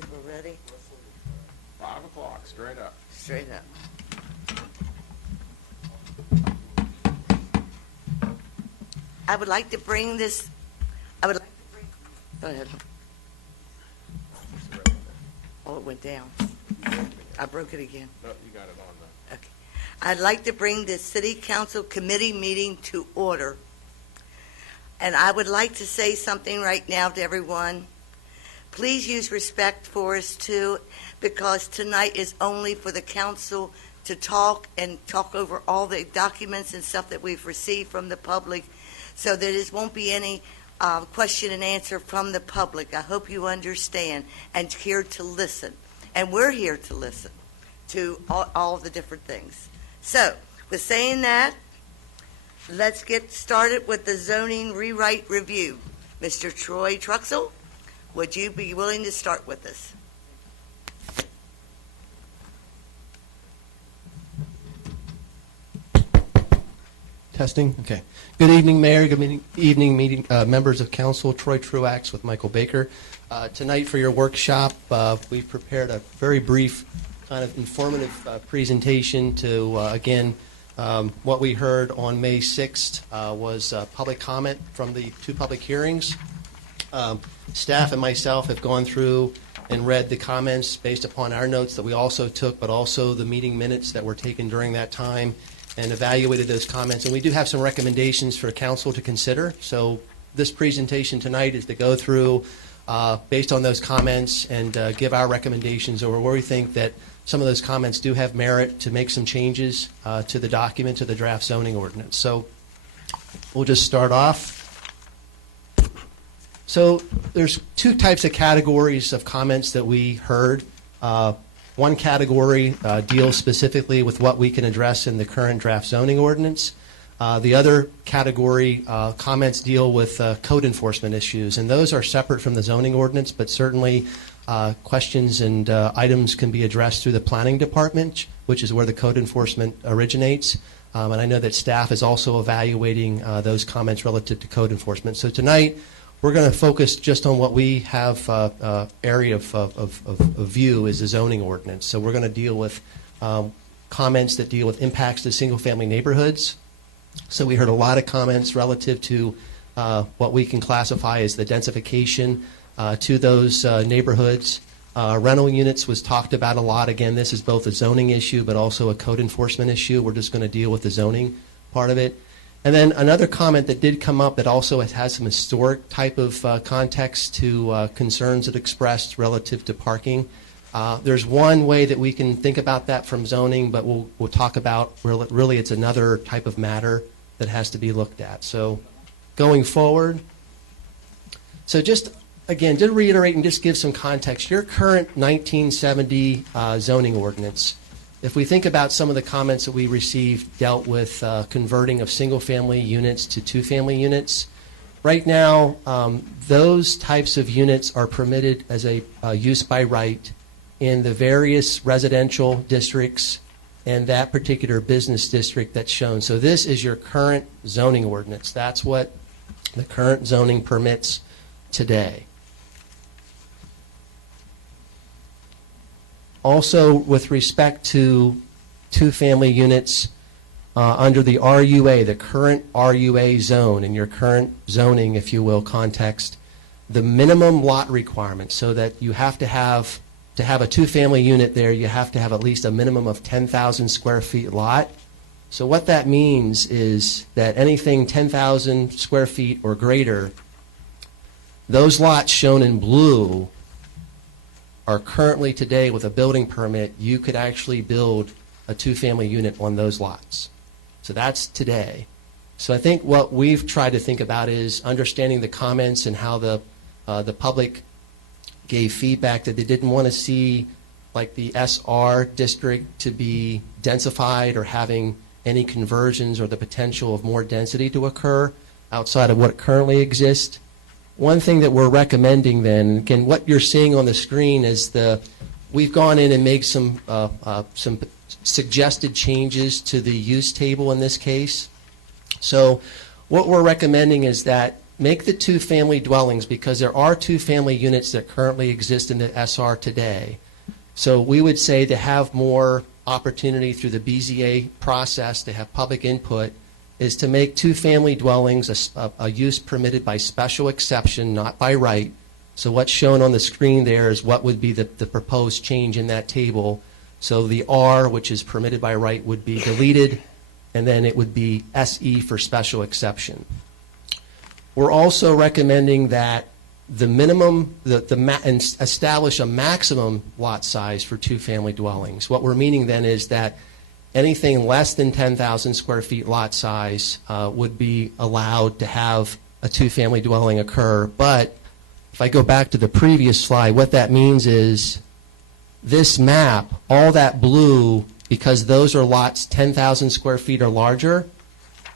think we're ready? 5 o'clock, straight up. Straight up. I would like to bring this, go ahead. Oh, it went down. I broke it again. No, you got it on the. Okay. I'd like to bring the city council committee meeting to order. And I would like to say something right now to everyone. Please use respect for us too, because tonight is only for the council to talk and talk over all the documents and stuff that we've received from the public, so that there won't be any question and answer from the public. I hope you understand and here to listen. And we're here to listen to all the different things. So, with saying that, let's get started with the zoning rewrite review. Mr. Troy Truxell, would you be willing to start with us? Testing. Okay. Good evening, Mayor. Good evening, members of council. Troy Truax with Michael Baker. Tonight for your workshop, we've prepared a very brief, kind of informative presentation to, again, what we heard on May 6th was public comment from the 2 public hearings. Staff and myself have gone through and read the comments based upon our notes that we also took, but also the meeting minutes that were taken during that time, and evaluated those comments. And we do have some recommendations for council to consider. So this presentation tonight is to go through, based on those comments, and give our recommendations over where we think that some of those comments do have merit to make some changes to the document, to the draft zoning ordinance. So we'll just start off. So there's 2 types of categories of comments that we heard. One category deals specifically with what we can address in the current draft zoning ordinance. The other category comments deal with code enforcement issues, and those are separate from the zoning ordinance, but certainly questions and items can be addressed through the planning department, which is where the code enforcement originates. And I know that staff is also evaluating those comments relative to code enforcement. So tonight, we're going to focus just on what we have area of view is the zoning ordinance. So we're going to deal with comments that deal with impacts to single-family neighborhoods. So we heard a lot of comments relative to what we can classify as the densification to those neighborhoods. Rental units was talked about a lot. Again, this is both a zoning issue but also a code enforcement issue. We're just going to deal with the zoning part of it. And then another comment that did come up that also has some historic type of context to concerns that expressed relative to parking. There's one way that we can think about that from zoning, but we'll talk about really it's another type of matter that has to be looked at. So going forward, so just again, to reiterate and just give some context, your current 1970 zoning ordinance, if we think about some of the comments that we received dealt with converting of single-family units to 2-family units. Right now, those types of units are permitted as a use by right in the various residential districts and that particular business district that's shown. So this is your current zoning ordinance. That's what the current zoning permits today. Also, with respect to 2-family units under the RUA, the current RUA zone, in your current zoning, if you will, context, the minimum lot requirement, so that you have to have a 2-family unit there, you have to have at least a minimum of 10,000 square feet lot. So what that means is that anything 10,000 square feet or greater, those lots shown in blue are currently today with a building permit, you could actually build a 2-family unit on those lots. So that's today. So I think what we've tried to think about is understanding the comments and how the public gave feedback that they didn't want to see like the SR district to be densified or having any conversions or the potential of more density to occur outside of what currently exists. One thing that we're recommending then, again, what you're seeing on the screen is we've gone in and made some suggested changes to the use table in this case. So what we're recommending is that make the two-family dwellings, because there are two-family units that currently exist in the SR today. So we would say to have more opportunity through the BZA process, to have public input, is to make two-family dwellings a use permitted by special exception, not by right. So what's shown on the screen there is what would be the proposed change in that table. So the R, which is permitted by right, would be deleted, and then it would be SE for special exception. We're also recommending that the minimum, and establish a maximum lot size for two-family dwellings. What we're meaning then is that anything less than 10,000 square feet lot size would be allowed to have a two-family dwelling occur. But if I go back to the previous slide, what that means is this map, all that blue, because those are lots 10,000 square feet or larger,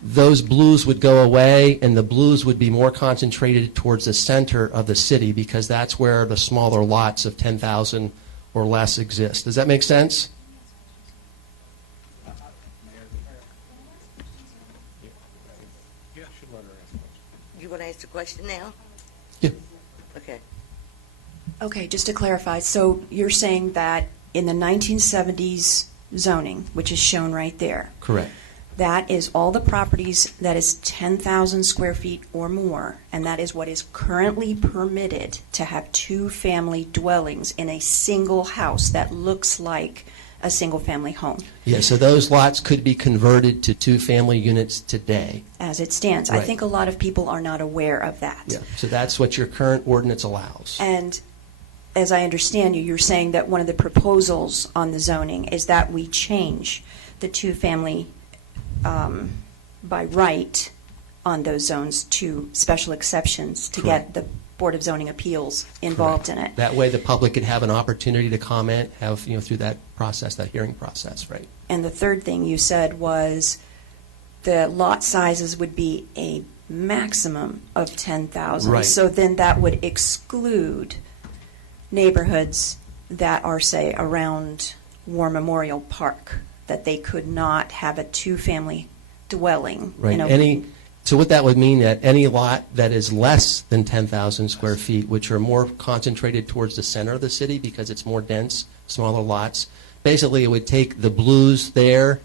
those blues would go away, and the blues would be more concentrated towards the center of the city, because that's where the smaller lots of 10,000 or less exist. Does that make sense? Yeah, should let her ask questions. You want to ask the question now? Yeah. Okay. Okay, just to clarify, so you're saying that in the 1970s zoning, which is shown right there, Correct. that is all the properties that is 10,000 square feet or more, and that is what is currently permitted to have two-family dwellings in a single house that looks like a single-family home, Yeah, so those lots could be converted to two-family units today. as it stands. I Right. think a lot of people are not aware of that. Yeah, so that's what your current ordinance allows. And as I understand you, you're saying that one of the proposals on the zoning is that we change the two-family by right on those zones to special exceptions to Correct. get the Board of Zoning Appeals involved in it. That way the public could have an opportunity to comment, have, through that process, that hearing process, right? And the third thing you said was the lot sizes would be a maximum of 10,000. Right. So then that would exclude neighborhoods that are, say, around War Memorial Park, that they could not have a two-family dwelling. Right. So what that would mean, that any lot that is less than 10,000 square feet, which are more concentrated towards the center of the city because it's more dense, smaller lots, basically it would take the blues there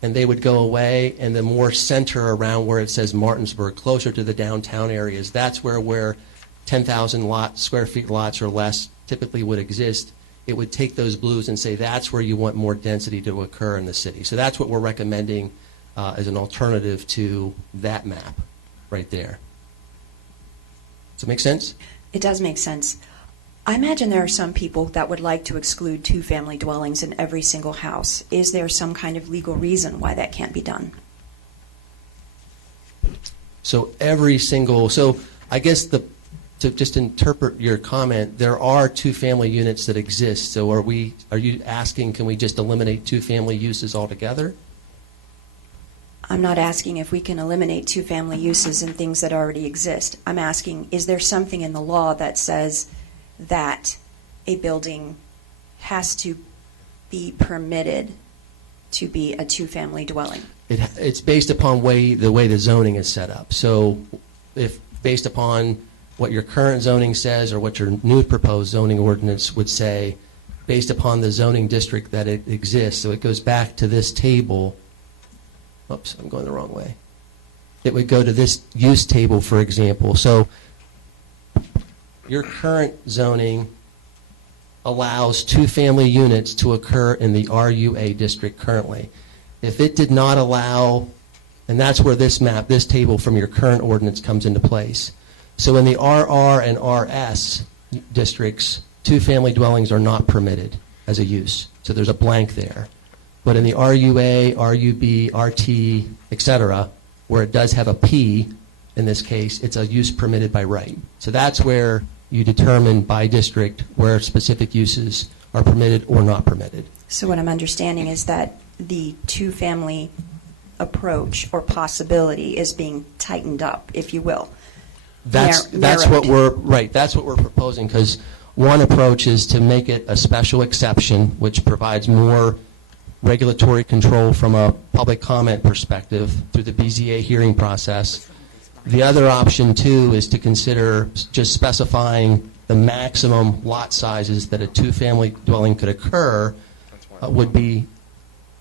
and they would go away, and the more center around where it says Martinsburg, closer to the downtown areas, that's where 10,000 square feet lots or less typically would exist. It would take those blues and say that's where you want more density to occur in the city. So that's what we're recommending as an alternative to that map right there. Does it make sense? It does make sense. I imagine there are some people that would like to exclude two-family dwellings in every single house. Is there some kind of legal reason why that can't be done? So I guess to just interpret your comment, there are two-family units that exist. So are you asking, can we just eliminate two-family uses altogether? I'm not asking if we can eliminate two-family uses in things that already exist. I'm asking, is there something in the law that says that a building has to be permitted to be a two-family dwelling? It's based upon the way the zoning is set up. So if based upon what your current zoning says or what your new proposed zoning ordinance would say, based upon the zoning district that it exists, so it goes back to this table. Oops, I'm going the wrong way. It would go to this use table, for example. So your current zoning allows two-family units to occur in the RUA district currently. If it did not allow, and that's where this table from your current ordinance comes into place. So in the RR and RS districts, two-family dwellings are not permitted as a use. So there's a blank there. But in the RUA, RUB, RT, et cetera, where it does have a P, in this case, it's a use permitted by right. So that's where you determine by district where specific uses are permitted or not permitted. So what I'm understanding is that the two-family approach or possibility is being tightened up, if you will. That's what we're proposing, because one approach is to make it a special exception, which provides more regulatory control from a public comment perspective through the BZA hearing process. The other option, too, is to consider just specifying the maximum lot sizes that a two-family dwelling could occur would be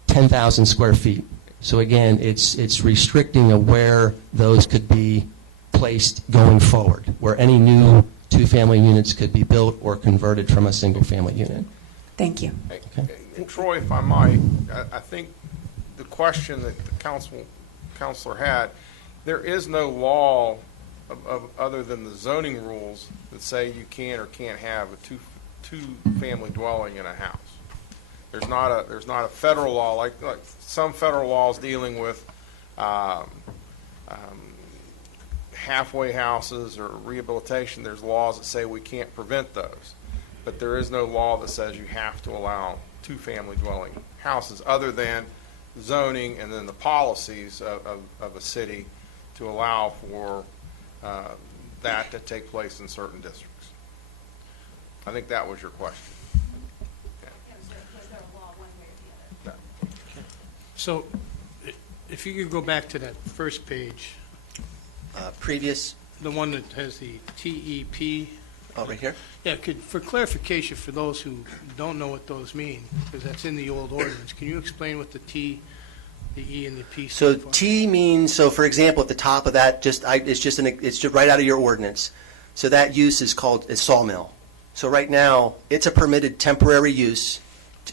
10,000 square feet. So again, it's restricting of where those could be placed going forward, where any new two-family units could be built or converted from a single-family unit. Thank you. And Troy, if I might, I think the question that the counselor had, there is no law other than the zoning rules that say you can or can't have a two-family dwelling in a house. There's not a federal law like some federal laws dealing with halfway houses or rehabilitation. There's laws that say we can't prevent those, but there is no law that says you have to allow two-family dwelling houses other than zoning and then the policies of a city to allow for that to take place in certain districts. I think that was your question. So, if you could go back to that first page, Previous, the one that has the TEP. right here? Yeah, for clarification for those who don't know what those mean, because that's in the old ordinance, can you explain what the T, the E, and the P So stand for? T means, so for example, at the top of that, it's just right out of your ordinance. So that use is called a sawmill. So right now, it's a permitted temporary use,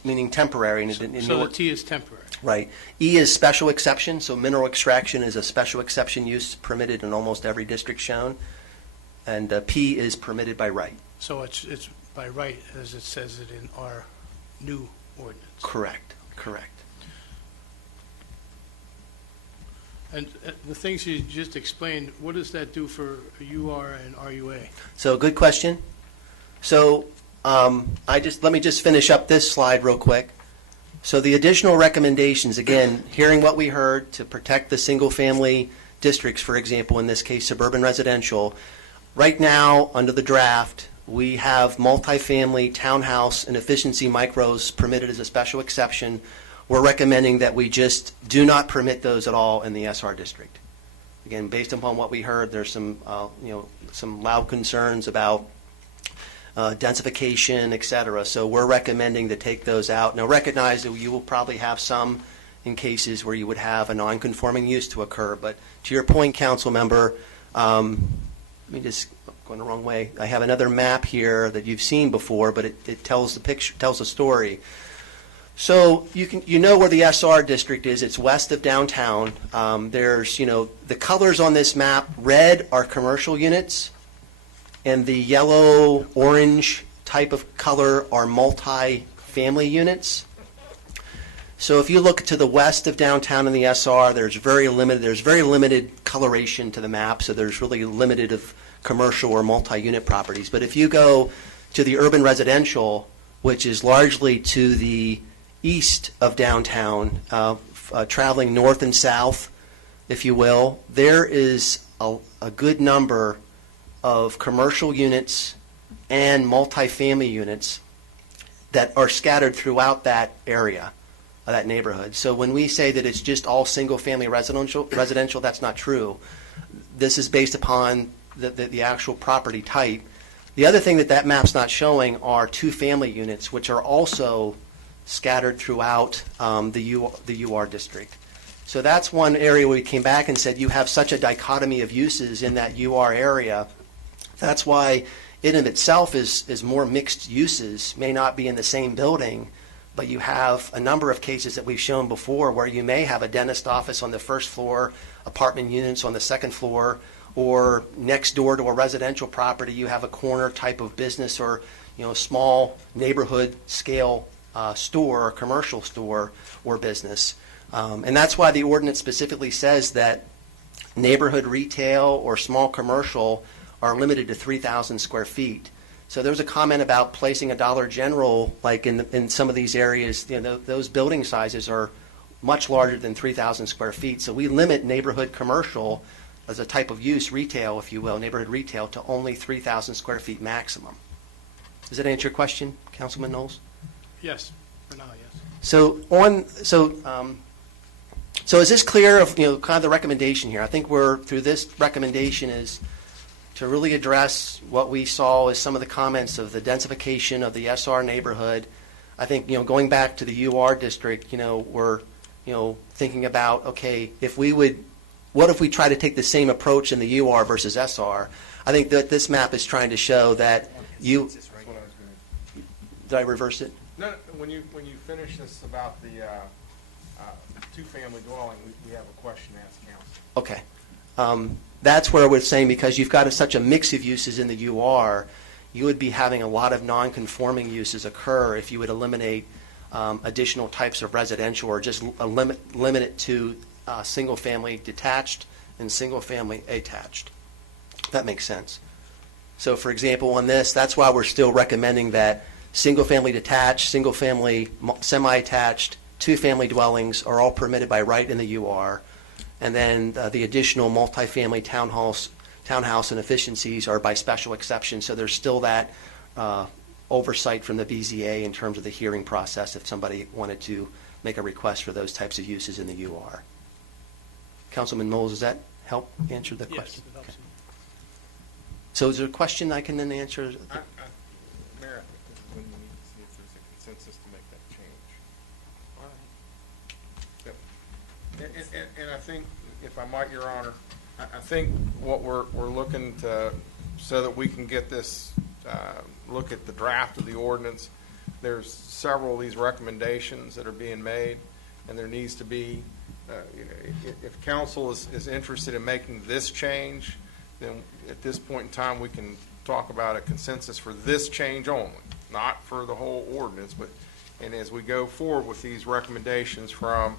meaning temporary. So the T is temporary. Right. E is special exception, so mineral extraction is a special exception use permitted in almost every district shown. And P is permitted by right. So it's by right, as it says it in our new ordinance. Correct. And the things you just explained, what does that do for UR and RUA? So good question. So let me just finish up this slide real quick. So the additional recommendations, again, hearing what we heard to protect the single-family districts, for example, in this case suburban residential, right now under the draft, we have multifamily, townhouse, and efficiency micros permitted as a special exception. We're recommending that we just do not permit those at all in the SR district. Again, based upon what we heard, there's some loud concerns about densification, et cetera. So we're recommending to take those out. Now recognize that you will probably have some in cases where you would have a non-conforming use to occur. But to your point, council member, let me just going the wrong way. I have another map here that you've seen before, but it tells the picture, tells the story. So you know where the SR district is. It's west of downtown. There's the colors on this map. Red are commercial units, and the yellow orange type of color are multi-family units. So if you look to the west of downtown in the SR, there's very limited coloration to the map. So there's really limited of commercial or multi-unit properties. But if you go to the urban residential, which is largely to the east of downtown, traveling north and south, if you will, there is a good number of commercial units and multifamily units that are scattered throughout that area, that neighborhood. So when we say that it's just all single-family residential, that's not true. This is based upon the actual property type. The other thing that map's not showing are two-family units, which are also scattered throughout the UR district. So that's one area where we came back and said you have such a dichotomy of uses in that UR area. That's why it in itself is more mixed uses, may not be in the same building, but you have a number of cases that we've shown before where you may have a dentist office on the first floor, apartment units on the second floor, or next door to a residential property you have a corner type of business or small neighborhood scale store or commercial store or business. And that's why the ordinance specifically says that neighborhood retail or small commercial are limited to 3,000 square feet. So there's a comment about placing a Dollar General, like in some of these areas, those building sizes are much larger than 3,000 square feet. So we limit neighborhood commercial as a type of use, retail, if you will, neighborhood retail, to only 3,000 square feet maximum. Does that answer your question, Councilman Knowles? Yes, for now, yes. So So is this clear of, kind of the recommendation here? I think we're, through this recommendation is to really address what we saw as some of the comments of the densification of the SR neighborhood. I think, going back to the UR district, we're, thinking about, okay, what if we try to take the same approach in the UR versus SR? I think that this map is trying to show that That's what I was gonna- did I reverse it? No, when you finish this about the two-family dwelling, we have a question to ask council. Okay. That's where we're saying, because you've got such a mix of uses in the UR, you would be having a lot of non-conforming uses occur if you would eliminate additional types of residential, or just limit it to single-family detached and single-family attached. That makes sense. So for example, on this, that's why we're still recommending that single-family detached, single-family semi-attached, two-family dwellings are all permitted by right in the UR. And then the additional multifamily townhouse and efficiencies are by special exception. So there's still that oversight from the BZA in terms of the hearing process if somebody wanted to make a request for those types of uses in the UR. Councilman Knowles, does that help answer the question? Yes, it helps. Okay. So is there a question I can then answer? Mayor, this is when you need to see if there's a consensus to make that change. Yep. And I think, if I might, Your Honor, I think what we're looking to, so that we can get this, look at the draft of the ordinance, there's several of these recommendations that are being made, and there needs to be, if council is interested in making this change, then at this point in time, we can talk about a consensus for this change only, not for the whole ordinance. And as we go forward with these recommendations from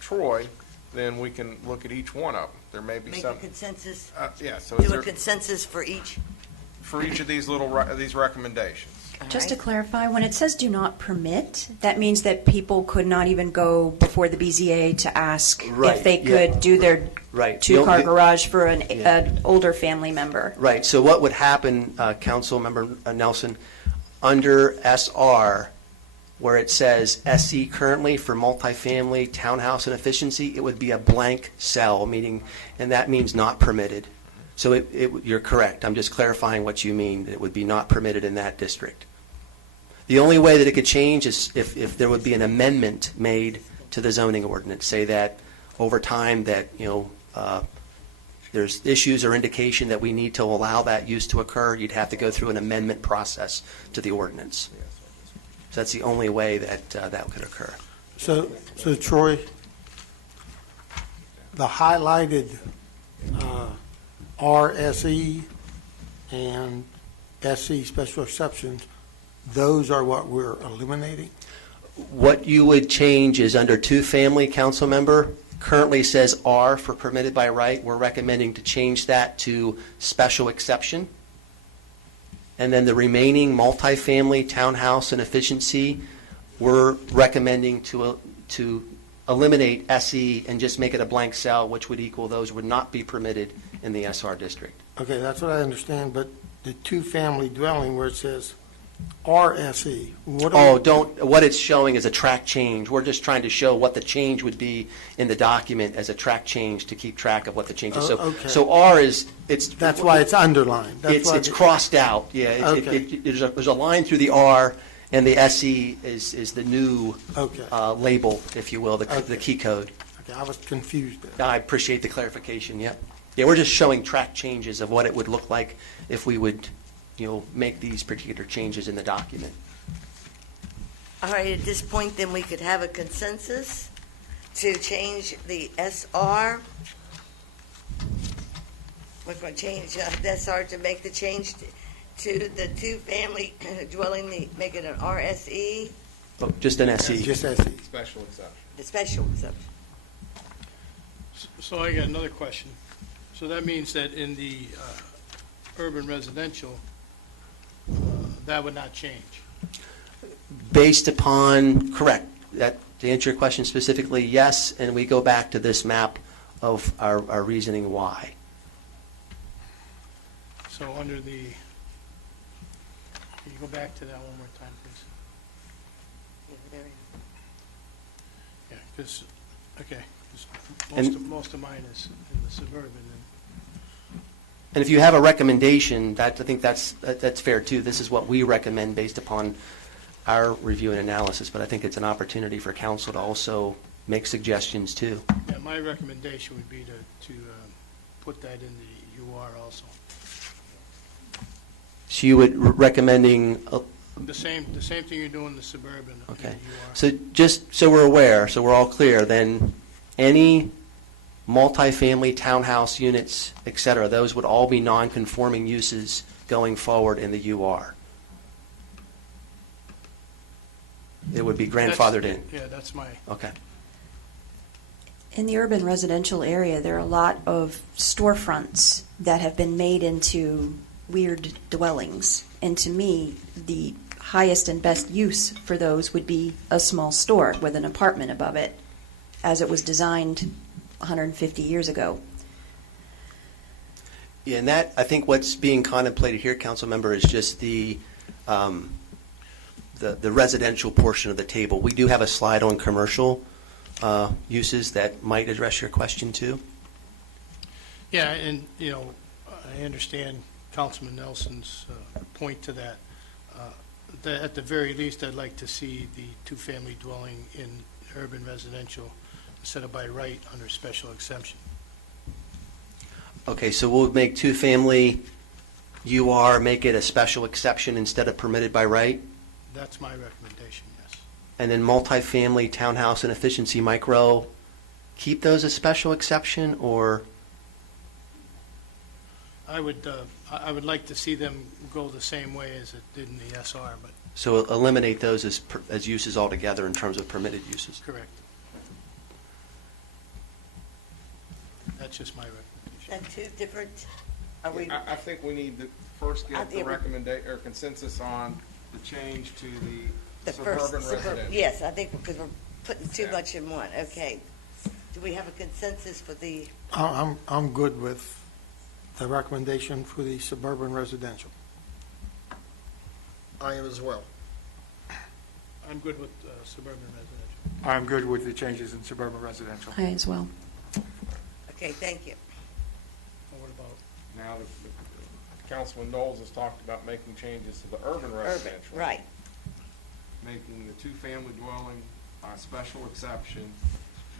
Troy, then we can look at each one of them. There may be Make some. a consensus, Yeah, so is do a there, consensus for each. for each of these these recommendations. Just to Alright. clarify, when it says do not permit, that means that people could not even go before the BZA to ask Right, if they yeah. could do their Right. two-car The- garage for an Yeah. older family member. Right, so what would happen, Councilmember Nelson, under SR, where it says SE currently for multifamily, townhouse, and efficiency, it would be a blank cell, meaning, and that means not permitted. So you're correct, I'm just clarifying what you mean, it would be not permitted in that district. The only way that it could change is if there would be an amendment made to the zoning ordinance, say that over time that, there's issues or indication that we need to allow that use to occur, you'd have to go through an amendment process to the ordinance. So that's the only way that that could occur. So Troy, the highlighted RSE and SE special exceptions, those are what we're eliminating? What you would change is under two-family, council member, currently says R for permitted by right. We're recommending to change that to special exception. And then the remaining multifamily, townhouse, and efficiency, we're recommending to eliminate SE and just make it a blank cell, which would equal those would not be permitted in the SR district. Okay, that's what I understand, but the two-family dwelling where it says RSE, what do we- What it's showing is a track change. We're just trying to show what the change would be in the document as a track change to keep track of what the change is. Oh, okay. So R is, That's why it's underlined. That's It's why it's crossed out, yeah. Okay. There's a line through the R, and the SE is the new Okay. label, if you will, the Okay. key code. Okay, I was confused there. I appreciate the clarification, yep. Yeah, we're just showing track changes of what it would look like if we would, make these particular changes in the document. All right, at this point, then we could have a consensus to change the SR. We're going to change the SR to make the change to the two-family dwelling, make it an RSE, Oh, just an SE. Just SE. Special exception. the special exception. So I got another question. So that means that in the urban residential, that would not change? Based upon, correct, to answer your question specifically, yes, and we go back to this map of our reasoning why. So under the, can you go back to that one more time, please? Yeah, because, okay, Most of mine is in the suburban. And if you have a recommendation, I think that's fair too. This is what we recommend based upon our review and analysis, but I think it's an opportunity for council to also make suggestions too. Yeah, my recommendation would be to put that in the UR also. So you would recommending, The same thing you're doing in the suburban. in okay. the UR. So just so we're aware, so we're all clear, then any multifamily townhouse units, et cetera, those would all be non-conforming uses going forward in the UR. It would be grandfathered in. Yeah, that's my, Okay. In the urban residential area, there are a lot of storefronts that have been made into weird dwellings. And to me, the highest and best use for those would be a small store with an apartment above it, as it was designed 150 years ago. Yeah, and that, I think what's being contemplated here, council member, is just the residential portion of the table. We do have a slide on commercial uses that might address your question too. yeah, and, I understand Councilman Nelson's point to that. At the very least, I'd like to see the two-family dwelling in urban residential set up by right under special exemption. Okay, so we'll make two-family UR, make it a special exception instead of permitted by right? That's my recommendation, yes. And then multifamily townhouse and efficiency micro, keep those a special exception, or? I would like to see them go the same way as it did in the SR, but So eliminate those as uses altogether in terms of permitted uses? correct. That's just my recommendation. That's two different, are we, I think we need to first I get the think we- recommendation or consensus on the change to the the first, suburban residential. yes, I think because we're putting too much in one, okay. Do we have a consensus for the, I'm good with the recommendation for the suburban residential. I am as well. I'm good with suburban residential. I'm good with the changes in suburban residential. I as well. okay, thank you. Or what about, Now, Councilman Knowles has talked about making changes to the urban Urban, residential. right. Making the two-family dwelling a special exception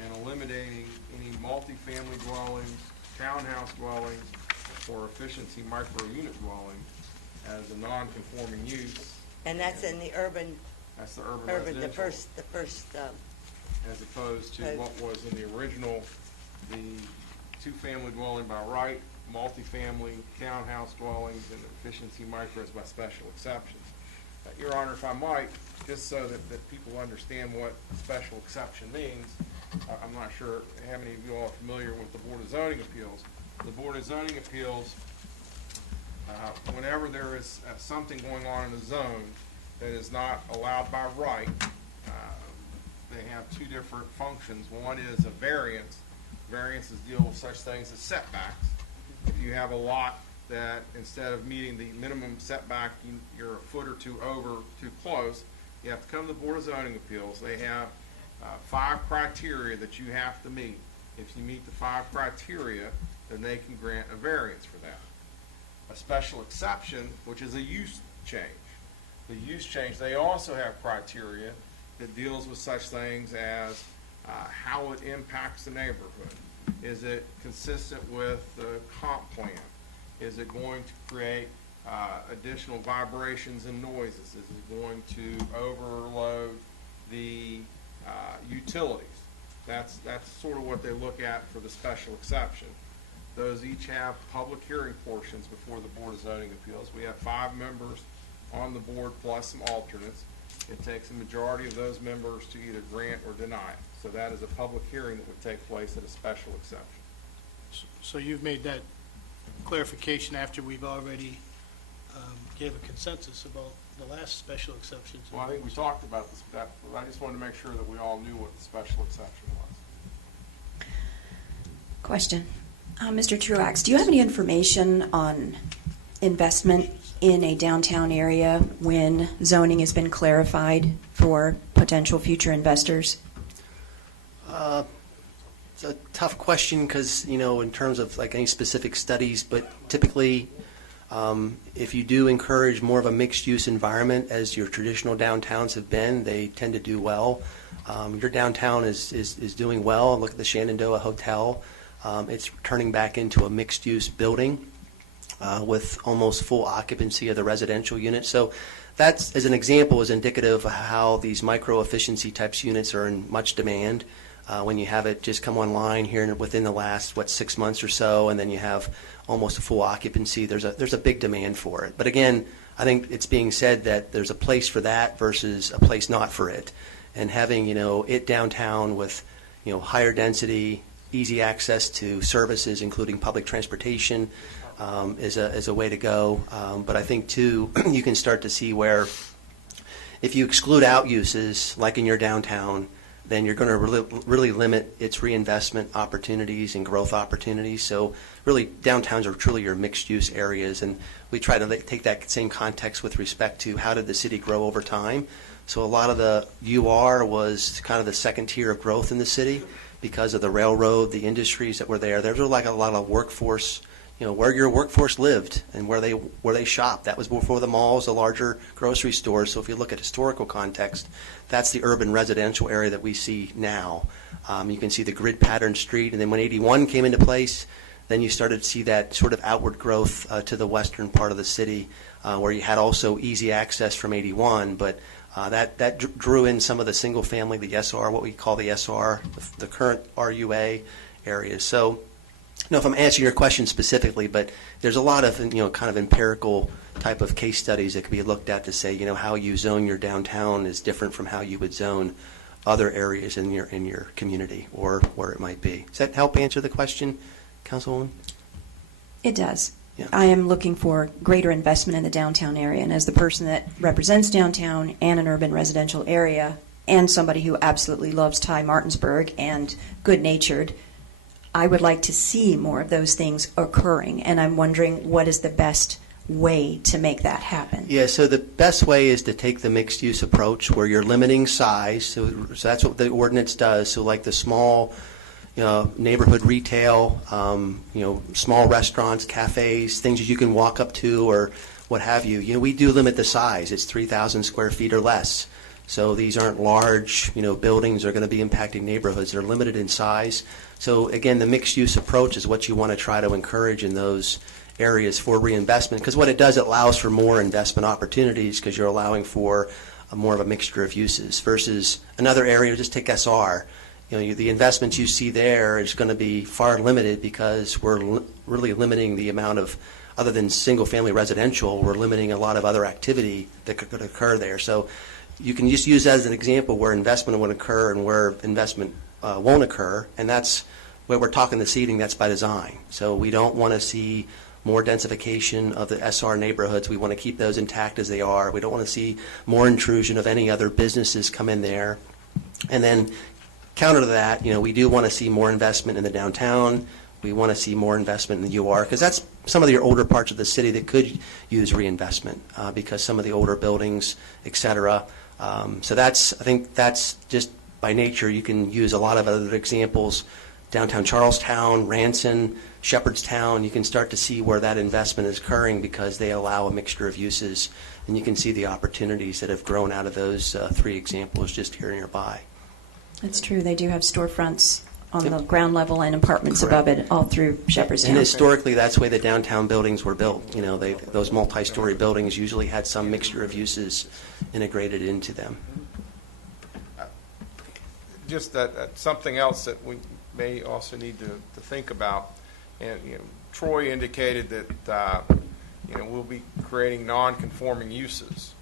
and eliminating any multifamily dwellings, townhouse dwellings, or efficiency micro-unit dwelling as a non-conforming use. And that's in the urban, That's the urban the residential. first, As opposed to Code. what was in the original, the two-family dwelling by right, multifamily townhouse dwellings, and efficiency micros by special exceptions. Your Honor, if I might, just so that people understand what special exception means, I'm not sure how many of you all are familiar with the Board of Zoning Appeals. The Board of Zoning Appeals, whenever there is something going on in a zone that is not allowed by right, they have two different functions. One is a variance. Variances deal with such things as setbacks. If you have a lot that instead of meeting the minimum setback, you're a foot or two over, too close, you have to come to the Board of Zoning Appeals. They have 5 criteria that you have to meet. If you meet the 5 criteria, then they can grant a variance for that. A special exception, which is a use change. The use change, they also have criteria that deals with such things as how it impacts the neighborhood. Is it consistent with the comp plan? Is it going to create additional vibrations and noises? Is it going to overload the utilities? That's sort of what they look at for the special exception. Those each have public hearing portions before the Board of Zoning Appeals. We have 5 members on the board plus some alternates. It takes a majority of those members to either grant or deny it. So that is a public hearing that would take place at a special exception. so you've made that clarification after we've already gave a consensus about the last special exceptions. Well, I think we talked about this, but I just wanted to make sure that we all knew what the special exception was. Question. Mr. Truax, do you have any information on investment in a downtown area when zoning has been clarified for potential future investors? It's a tough question because, in terms of like any specific studies, but typically, if you do encourage more of a mixed-use environment, as your traditional downtowns have been, they tend to do well. Your downtown is doing well. Look at the Shenandoah Hotel. It's turning back into a mixed-use building with almost full occupancy of the residential units. So that's, as an example, is indicative of how these micro-efficiency types units are in much demand. When you have it just come online here within the last, 6 months or so, and then you have almost a full occupancy, there's a big demand for it. But again, I think it's being said that there's a place for that versus a place not for it. And having, it downtown with, higher density, easy access to services, including public transportation, is a way to go. But I think, too, you can start to see where if you exclude out uses, like in your downtown, then you're going to really limit its reinvestment opportunities and growth opportunities. So really, downtowns are truly your mixed-use areas, and we try to take that same context with respect to how did the city grow over time. So a lot of the UR was kind of the second tier of growth in the city because of the railroad, the industries that were there. There was like a lot of workforce, where your workforce lived and where they shopped. That was before the malls, the larger grocery stores. So if you look at historical context, that's the urban residential area that we see now. You can see the grid pattern street, and then when 81 came into place, then you started to see that sort of outward growth to the western part of the city, where you had also easy access from 81, but that drew in some of the single family, the SR, what we call the SR, the current RUA areas. So, if I'm answering your question specifically, but there's a lot of, kind of empirical type of case studies that could be looked at to say, how you zone your downtown is different from how you would zone other areas in your community or where it might be. Does that help answer the question, Councilwoman? It does. Yeah. I am looking for greater investment in the downtown area, and as the person that represents downtown and an urban residential area, and somebody who absolutely loves Ty Martinsburg and good-natured, I would like to see more of those things occurring, and I'm wondering what is the best way to make that happen. Yeah, so the best way is to take the mixed-use approach where you're limiting size. So that's what the ordinance does. So like the small, neighborhood retail, small restaurants, cafes, things that you can walk up to or what have you. We do limit the size. It's 3,000 square feet or less. So these aren't large, buildings that are going to be impacting neighborhoods. They're limited in size. So again, the mixed-use approach is what you want to try to encourage in those areas for reinvestment, because what it does, it allows for more investment opportunities because you're allowing for more of a mixture of uses versus another area, just take SR. The investments you see there is going to be far limited because we're really limiting the amount of, other than single-family residential, we're limiting a lot of other activity that could occur there. So you can just use that as an example where investment would occur and where investment won't occur, and that's where we're talking the seating, that's by design. So we don't want to see more densification of the SR neighborhoods. We want to keep those intact as they are. We don't want to see more intrusion of any other businesses come in there. And then counter to that, we do want to see more investment in the downtown. We want to see more investment in the UR because that's some of the older parts of the city that could use reinvestment because some of the older buildings, et cetera. So I think that's just by nature. You can use a lot of other examples. Downtown Charlestown, Ranson, Shepherdstown, you can start to see where that investment is occurring because they allow a mixture of uses, and you can see the opportunities that have grown out of those three examples just here nearby. That's true. They do have storefronts on the Yep. ground level and apartments Correct. above it all through Shepherdstown. And historically, that's the way the downtown buildings were built. Those multi-story buildings usually had some mixture of uses integrated into them. Just that something else that we may also need to think about, and Troy indicated that we'll be creating non-conforming uses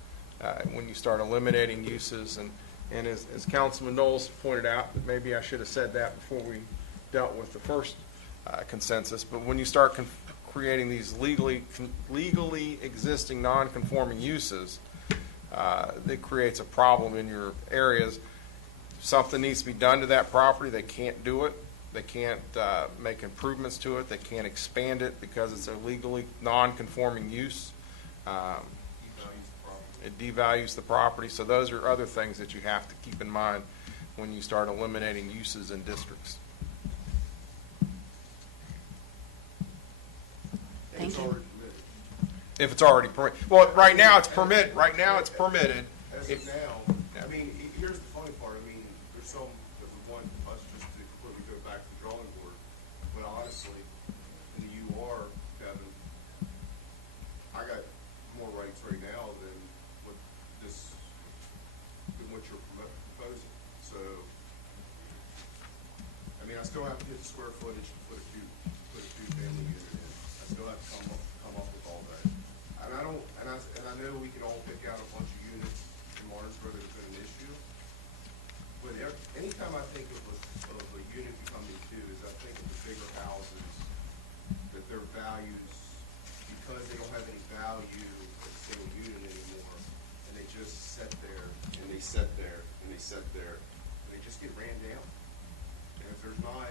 when you start eliminating uses, and as Councilman Knowles pointed out, but maybe I should have said that before we dealt with the first consensus, but when you start creating these legally existing non-conforming uses, that creates a problem in your areas. Something needs to be done to that property. They can't do it. They can't make improvements to it. They can't expand it because it's a legally non-conforming use. It devalues the property. So those are other things that you have to keep in mind when you start eliminating uses in districts. Thank you. If it's already permitted. Well, right now it's permitted. As If- of now, I mean, here's the funny part, I mean, there's some that would want us just to completely go back to the drawing board, but honestly, in the UR, Kevin, I got more rights right now than what this, than what you're proposing, so, I mean, I still have to get the square footage to put a two-family unit in, I still have to come up with all that. And I don't, and I know we can all pick out a bunch of units in Martinsburg that have been an issue. But anytime I think of a unit becoming two, is I think of the bigger houses, that their values, because they don't have any value as a single unit anymore, and they just sit there, and they sit there, and they sit there, and they just get ran down. And if there's not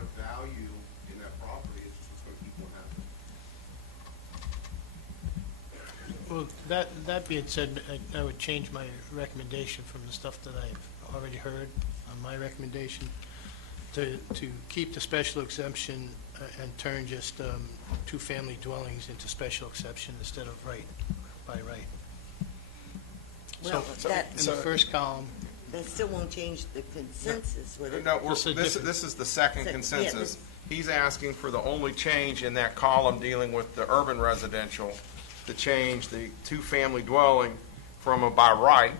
a value in that property, it's just what's gonna keep on happening. Well, that being said, I would change my recommendation from the stuff that I've already heard on my recommendation to keep the special exemption and turn just two-family dwellings into special exception instead of by right. Well, So that, in the first column, that still won't change the consensus, would it? No, This is different. this is the second Yeah, consensus. this- He's asking for the only change in that column dealing with the urban residential, to change the two-family dwelling from a by right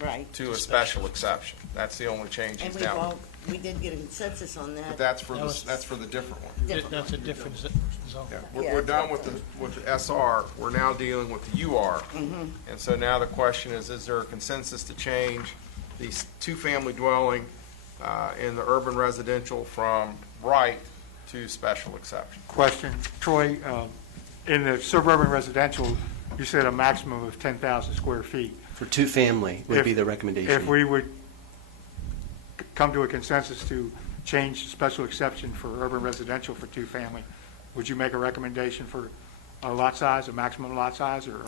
Right. to a special exception. That's the only change And he's down. we did get a consensus on But that. that's for That was- that's for the different one. Different that's a one. different zone. Yeah, Yeah, we're it's done up with the SR, we're now dealing with the UR. Mm-hmm. And so now the question is there a consensus to change the two-family dwelling in the urban residential from right to special exception? Question, Troy, in the suburban residential, you said a maximum of 10,000 square feet. For two-family would be If- the recommendation. If we would come to a consensus to change special exception for urban residential for two-family, would you make a recommendation for a lot size, a maximum lot size, or?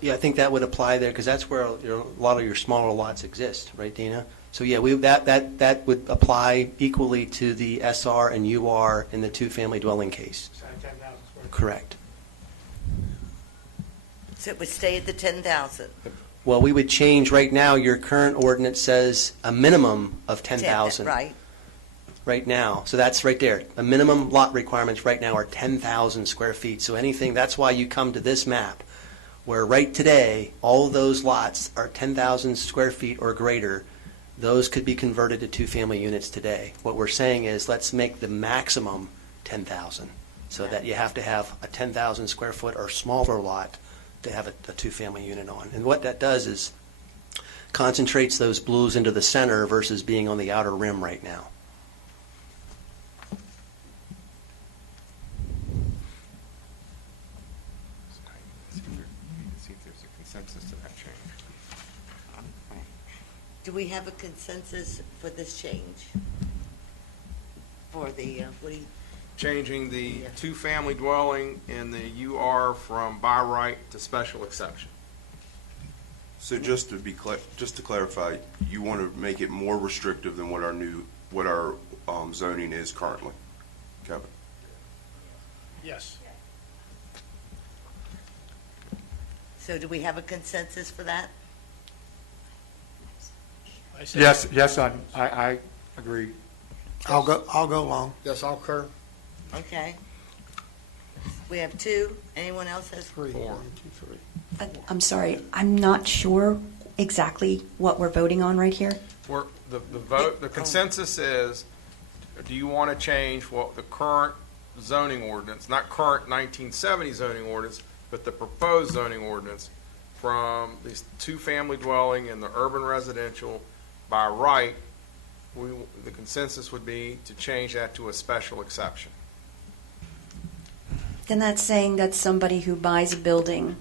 Yeah, I think that would apply there, because that's where a lot of your smaller lots exist, right, Dina? So, yeah, that would apply equally to the SR and UR in the two-family dwelling case. 10,000 square feet? Correct. So it would stay at the 10,000. Well, we would change, right now, your current ordinance says a minimum of 10,000. Right. Right now. So that's right there. The minimum lot requirements right now are 10,000 square feet. So anything, that's why you come to this map, where right today, all of those lots are 10,000 square feet or greater. Those could be converted to two-family units today. What we're saying is, let's make the maximum 10,000, so that you have to have a 10,000 square foot or smaller lot to have a two-family unit on. And what that does is concentrates those blues into the center versus being on the outer rim right now. See if there's a consensus to that change. Do we have a consensus for this change? For the, what do you, Changing the Yeah. two-family dwelling in the UR from by right to special exception. So just to clarify, you want to make it more restrictive than what our zoning is currently, Kevin? Yes. so do we have a consensus for that? I said- Yes, I agree. I'll go along. Yes, I'll concur. Okay. We have two. Anyone else has? Three. Four. 1, 2, 3. I'm sorry, I'm not sure exactly what we're voting on right here. The consensus is, do you want to change what the current zoning ordinance, not current 1970 zoning ordinance, but the proposed zoning ordinance from this two-family dwelling in the urban residential by right, the consensus would be to change that to a special exception. Then that's saying that somebody who buys a building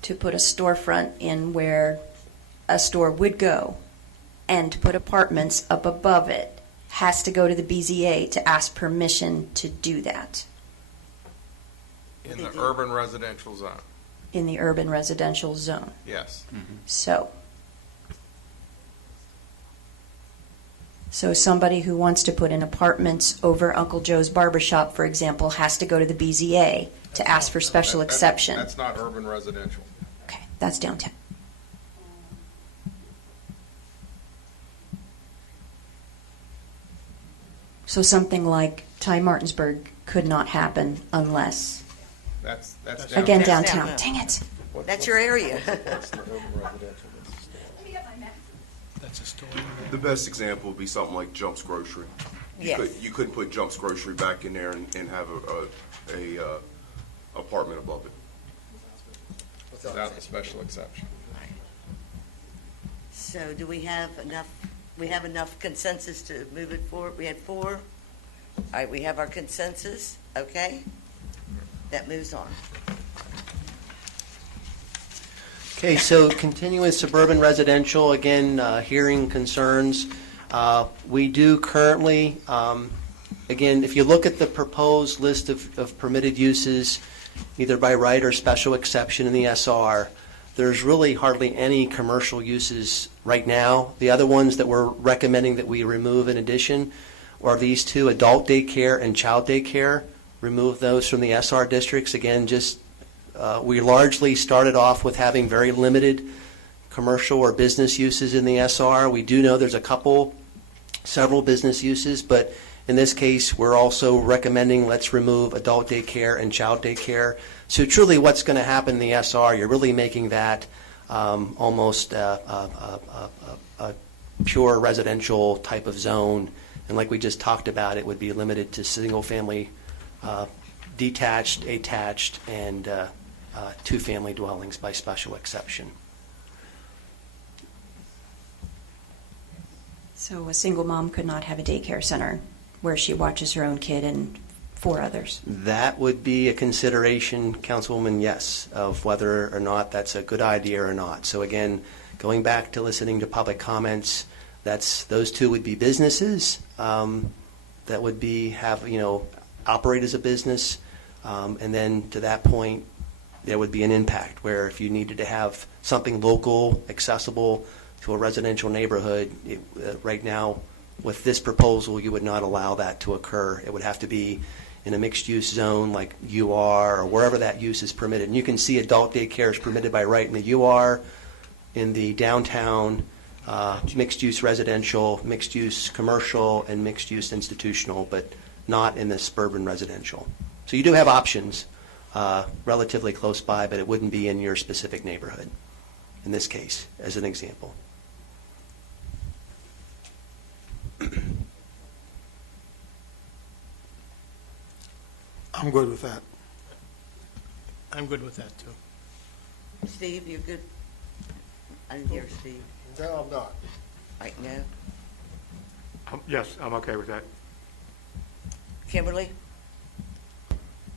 to put a storefront in where a store would go and to put apartments up above it has to go to the BZA to ask permission to do that In the urban residential zone, in the urban residential zone. yes. So, So somebody who wants to put in apartments over Uncle Joe's Barber Shop, for example, has to go to the BZA to ask for special exception. That's not urban residential. Okay, that's downtown. So something like Ty Martinsburg could not happen unless, That's again, That's downtown. downtown. Dang it. That's your area. That's a story. The best example would be something like Jump's Grocery. Yes. You couldn't put Jump's Grocery back in there and have a apartment above it. Without the special exception. So do we have enough consensus to move it forward? We had 4. All right, we have our consensus, okay? That moves on. Okay, so continuing suburban residential, again, hearing concerns. We do currently, again, if you look at the proposed list of permitted uses, either by right or special exception in the SR, there's really hardly any commercial uses right now. The other ones that we're recommending that we remove in addition are these 2, adult daycare and child daycare. Remove those from the SR districts. Again, just we largely started off with having very limited commercial or business uses in the SR. We do know there's several business uses, but in this case, we're also recommending let's remove adult daycare and child daycare. So truly what's going to happen in the SR, you're really making that almost a pure residential type of zone. And like we just talked about, it would be limited to single-family, detached, attached, and 2-family dwellings by special exception. So a single mom could not have a daycare center where she watches her own kid and 4 others. That would be a consideration, Councilwoman, yes, of whether or not that's a good idea or not. So again, going back to listening to public comments, those 2 would be businesses that would operate as a business, and then to that point, there would be an impact where if you needed to have something local, accessible to a residential neighborhood, right now, with this proposal, you would not allow that to occur. It would have to be in a mixed-use zone like UR or wherever that use is permitted. And you can see adult daycare is permitted by right in the UR, in the downtown, mixed-use residential, mixed-use commercial, and mixed-use institutional, but not in the suburban residential. So you do have options relatively close by, but it wouldn't be in your specific neighborhood, in this case, as an example. I'm good with that. I'm good with that, too. Steve, you're good? I didn't hear Steve. No, I'm not. Right, no? Yes, I'm okay with that. Kimberly?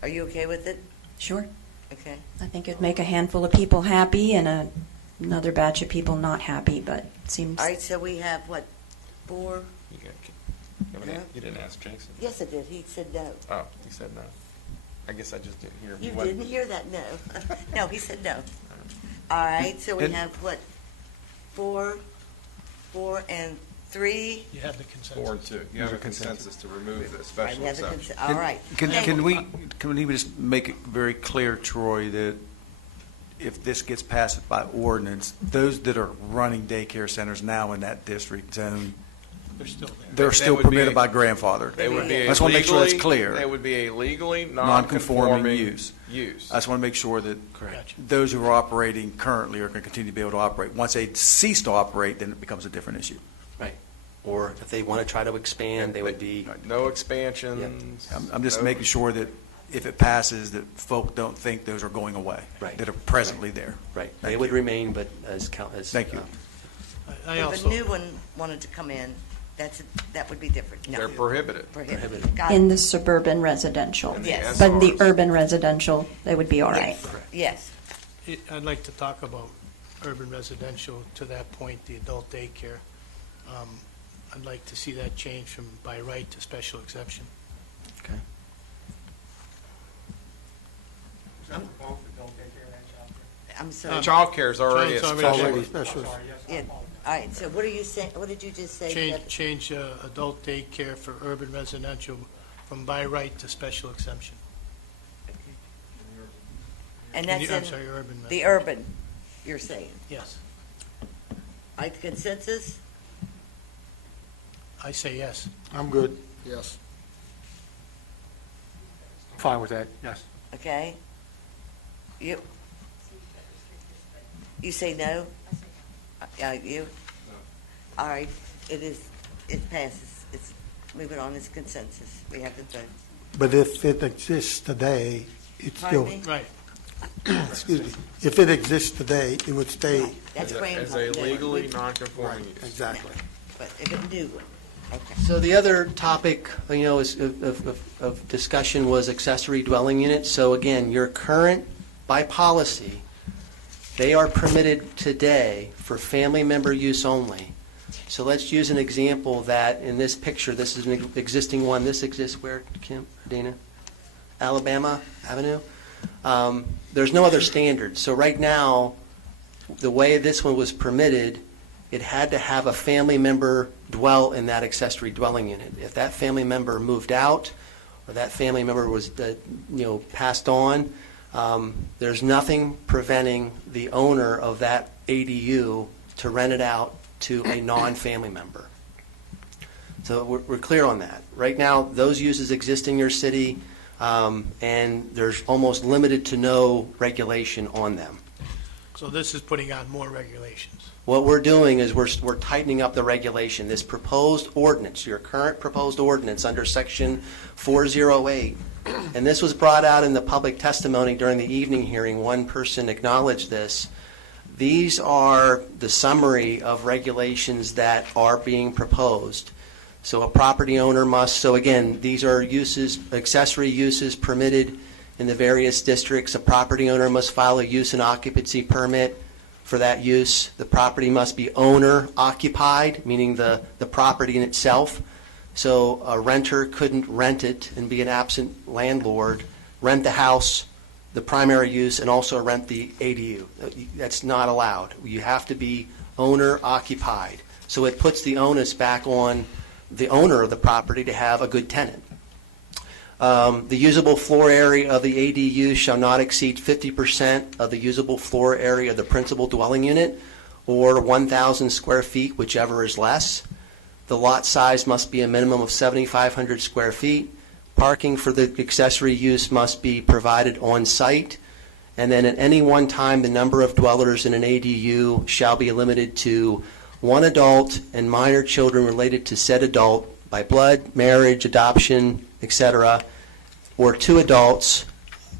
Are you okay with it? Sure. Okay. I think it'd make a handful of people happy and another batch of people not happy, but it seems. All right, so we have, 4? You didn't ask Jason. Yes, I did. He said no. Oh, he said no. I guess I just didn't hear. You What- didn't hear that, no. No, he said no. All right, so we have 4, 4, and 3? You have the consensus. 4 and 2. You have a consensus to remove the I special have a exception. All right. Can we just make it very clear, Troy, that if this gets passed by ordinance, those that are running daycare centers now in that district zone, They're still there. they're They still would be permitted a- by grandfather. They would be I a just want to make sure that's legally- clear. They would be a legally Non-conforming non-conforming use. use. I just want to make sure that Gotcha. those who are operating currently are going to continue to be able to operate. Once they cease to operate, then it becomes a different issue. Right. Or if they want to try to expand, they would be, No expansions. I'm just no- making sure that if it passes, that folk don't think those are going away. Right. That are presently there. right, Thank they would you. remain, but as. Thank you. I If also. a new one wanted to come in, that would be different. No. They're prohibited. Prohibited. Got In it. the suburban residential. In the Yes. But in the SRs. urban residential, they would be all right. Yes. I'd like to talk about urban residential to that point, the adult daycare. I'd like to see that change from by right to special exception. I'm sorry. Childcare is already a Child's special. Already special. Yeah, all right, so what are you saying, what did you just say? Kevin? Change adult daycare for urban residential from by right to special exemption. And that's I'm in sorry, urban. the urban, you're saying. Yes, All right, consensus? I say yes. I'm good. Yes. Fine with that, yes. Okay? You? You say no? You? All right, it passes. It's, moving on, it's consensus. We have to vote. But if it exists today, it's still, Pardon me? Right. excuse me, if it exists today, it would stay. That's As a grandfathered. legally non-conforming use. Exactly. But if it new one, okay. So the other topic, of discussion was accessory dwelling units. So again, your current, by policy, they are permitted today for family member use only. So let's use an example that in this picture, this is an existing one. This exists where, Kim, Dana? Alabama Avenue? There's no other standard. So right now, the way this one was permitted, it had to have a family member dwell in that accessory dwelling unit. If that family member moved out, or that family member was, passed on, there's nothing preventing the owner of that ADU to rent it out to a non-family member. So we're clear on that. Right now, those uses exist in your city, and there's almost limited to no regulation on them. So this is putting on more regulations. What we're doing is we're tightening up the regulation. This proposed ordinance, your current proposed ordinance under Section 408, and this was brought out in the public testimony during the evening hearing. One person acknowledged this. These are the summary of regulations that are being proposed. So a property owner must, so again, these are uses, accessory uses permitted in the various districts. A property owner must file a use and occupancy permit for that use. The property must be owner occupied, meaning the property in itself. So a renter couldn't rent it and be an absent landlord, rent the house, the primary use, and also rent the ADU. That's not allowed. You have to be owner occupied. So it puts the onus back on the owner of the property to have a good tenant. The usable floor area of the ADU shall not exceed 50% of the usable floor area of the principal dwelling unit, or 1,000 square feet, whichever is less. The lot size must be a minimum of 7,500 square feet. Parking for the accessory use must be provided on site. And then at any one time, the number of dwellers in an ADU shall be limited to one adult and minor children related to said adult by blood, marriage, adoption, etc., or two adults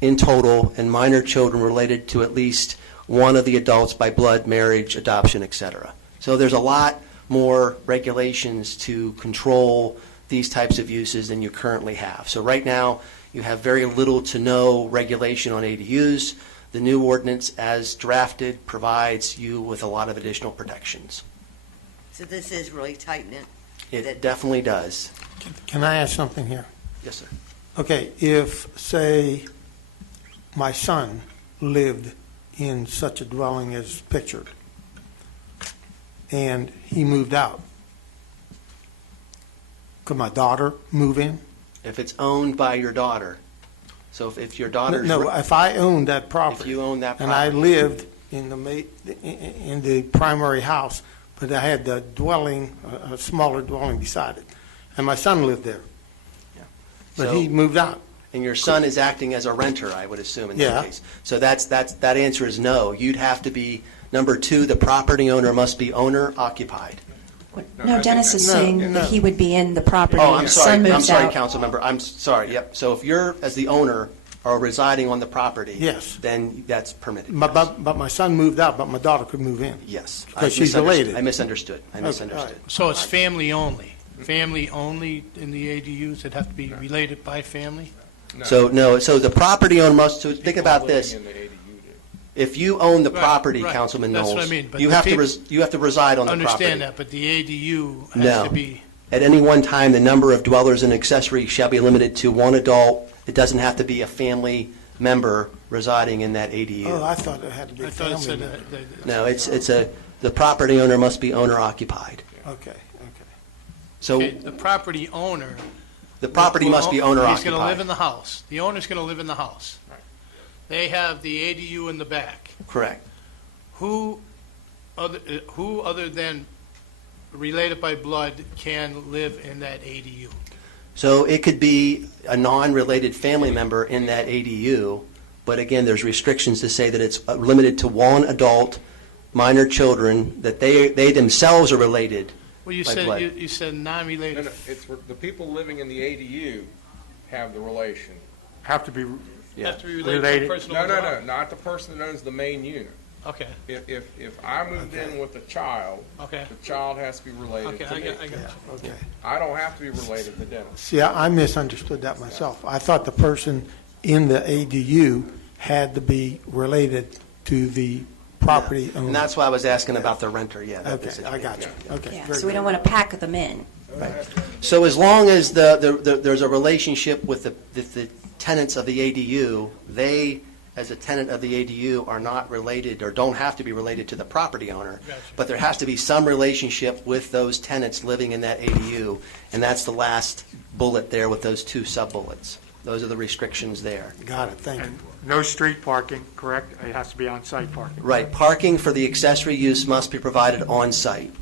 in total and minor children related to at least one of the adults by blood, marriage, adoption, etc. So there's a lot more regulations to control these types of uses than you currently have. So right now, you have very little to no regulation on ADUs. The new ordinance, as drafted, provides you with a lot of additional protections. So this is really tightening it. It definitely does. Can I ask something here? Yes, sir. Okay, if, say, my son lived in such a dwelling as pictured, and he moved out, could my daughter move in? If it's owned by your daughter, so if your daughter's... No, if I owned that property. If you own that And I property. lived in the primary house, but I had the dwelling, a smaller dwelling beside it, and my son lived there. Yeah. But So- he moved out. And your son is acting as a renter, I would assume, in Yeah. that case. So that answer is no. You'd have to be, number two, the property owner must be owner occupied. No, Dennis is No, saying no. that he would be in the property. Oh, I'm His sorry, son I'm moves sorry, out. council member, I'm sorry, yep. So if you're, as the owner, are residing on the property. Yes. Then that's permitted. But my son moved out, but my daughter could move in. Yes. Because I she's misunderstood. related. I misunderstood. I Okay, misunderstood. all right. So it's family only. Family only in the ADUs that have to be related by family? So, no, so the property owner must, so think about this. Living in the ADU do. If you own the Right, property, right. Councilman That's Knowles, what I mean, but you the have to, peop- you have to reside on the property. Understand that, but the ADU has No. to be, At any one time, the number of dwellers in accessory shall be limited to one adult. It doesn't have to be a family member residing in that ADU. Oh, I thought it had to be I thought it family said member. that. No, the property owner must be owner occupied. Okay. So Okay, the property owner. the property must be owner He's going to live in occupied. the house. The owner's going to live in the house. They have the ADU in the back. Correct. Who other than related by blood can live in that ADU? So it could be a non-related family member in that ADU, but again, there's restrictions to say that it's limited to one adult, minor children, that they themselves are related. Well, you by said, blood. you said No, non-related. no, it's, the people living in the ADU have the relation. Have to be, Have to be related to Related. the person. No, who no, owns the no, house. not the person that owns the main unit. Okay, If I moved in with a child, okay. the child has to be related Okay, to I me. got you. Okay. I don't have to be related to Dennis. See, I misunderstood that myself. I thought the person in the ADU had to be related to the property owner. And that's why I was asking about the renter, yeah. that Okay, was it. I got you. Okay. Yeah, very so we don't good. want to pack them in. So as long as there's a relationship with the tenants of the ADU, they, as a tenant of the ADU, are not related or don't have to be related to the property owner. Gotcha. But there has to be some relationship with those tenants living in that ADU, and that's the last bullet there with those two sub-bullets. Those are the restrictions there. Got it, thank you. and no street parking, correct? It has to be on-site parking. Right, parking for the accessory use must be provided on-site.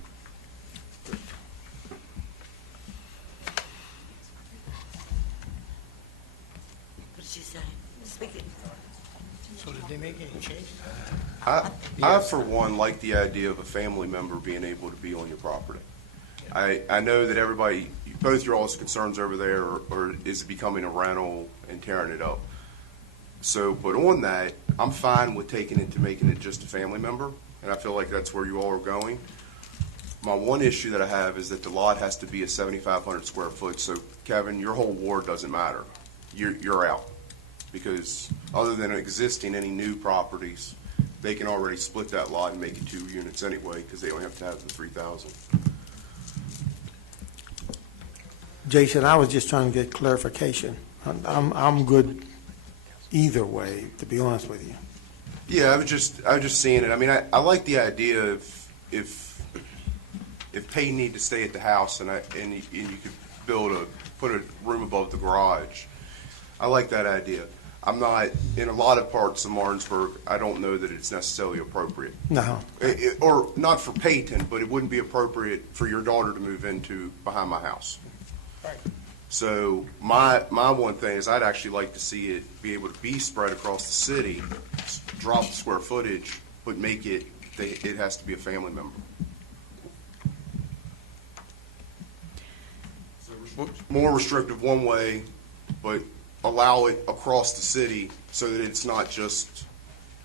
What did you say? Speak it. So did they make any changes? I, for one, like the idea of a family member being able to be on your property. I know that everybody, both your all's concerns over there or is it becoming a rental and tearing it up. So, but on that, I'm fine with taking it to making it just a family member, and I feel like that's where you all are going. My one issue that I have is that the lot has to be a 7,500 square foot, so Kevin, your whole ward doesn't matter. You're out. Because other than existing any new properties, they can already split that lot and make it 2 units anyway, because they don't have to have the 3,000. Jason, I was just trying to get clarification. I'm good either way, to be honest with you. Yeah, I was just seeing it. I mean, I like the idea of if Peyton need to stay at the house and you could put a room above the garage. I like that idea. I'm not, in a lot of parts of Martinsburg, I don't know that it's necessarily appropriate. No. Or not for Peyton, but it wouldn't be appropriate for your daughter to move into behind my house. Right. So my one thing is I'd actually like to see it be able to be spread across the city, drop the square footage, but make it, it has to be a family member. More restrictive one way, but allow it across the city so that it's not just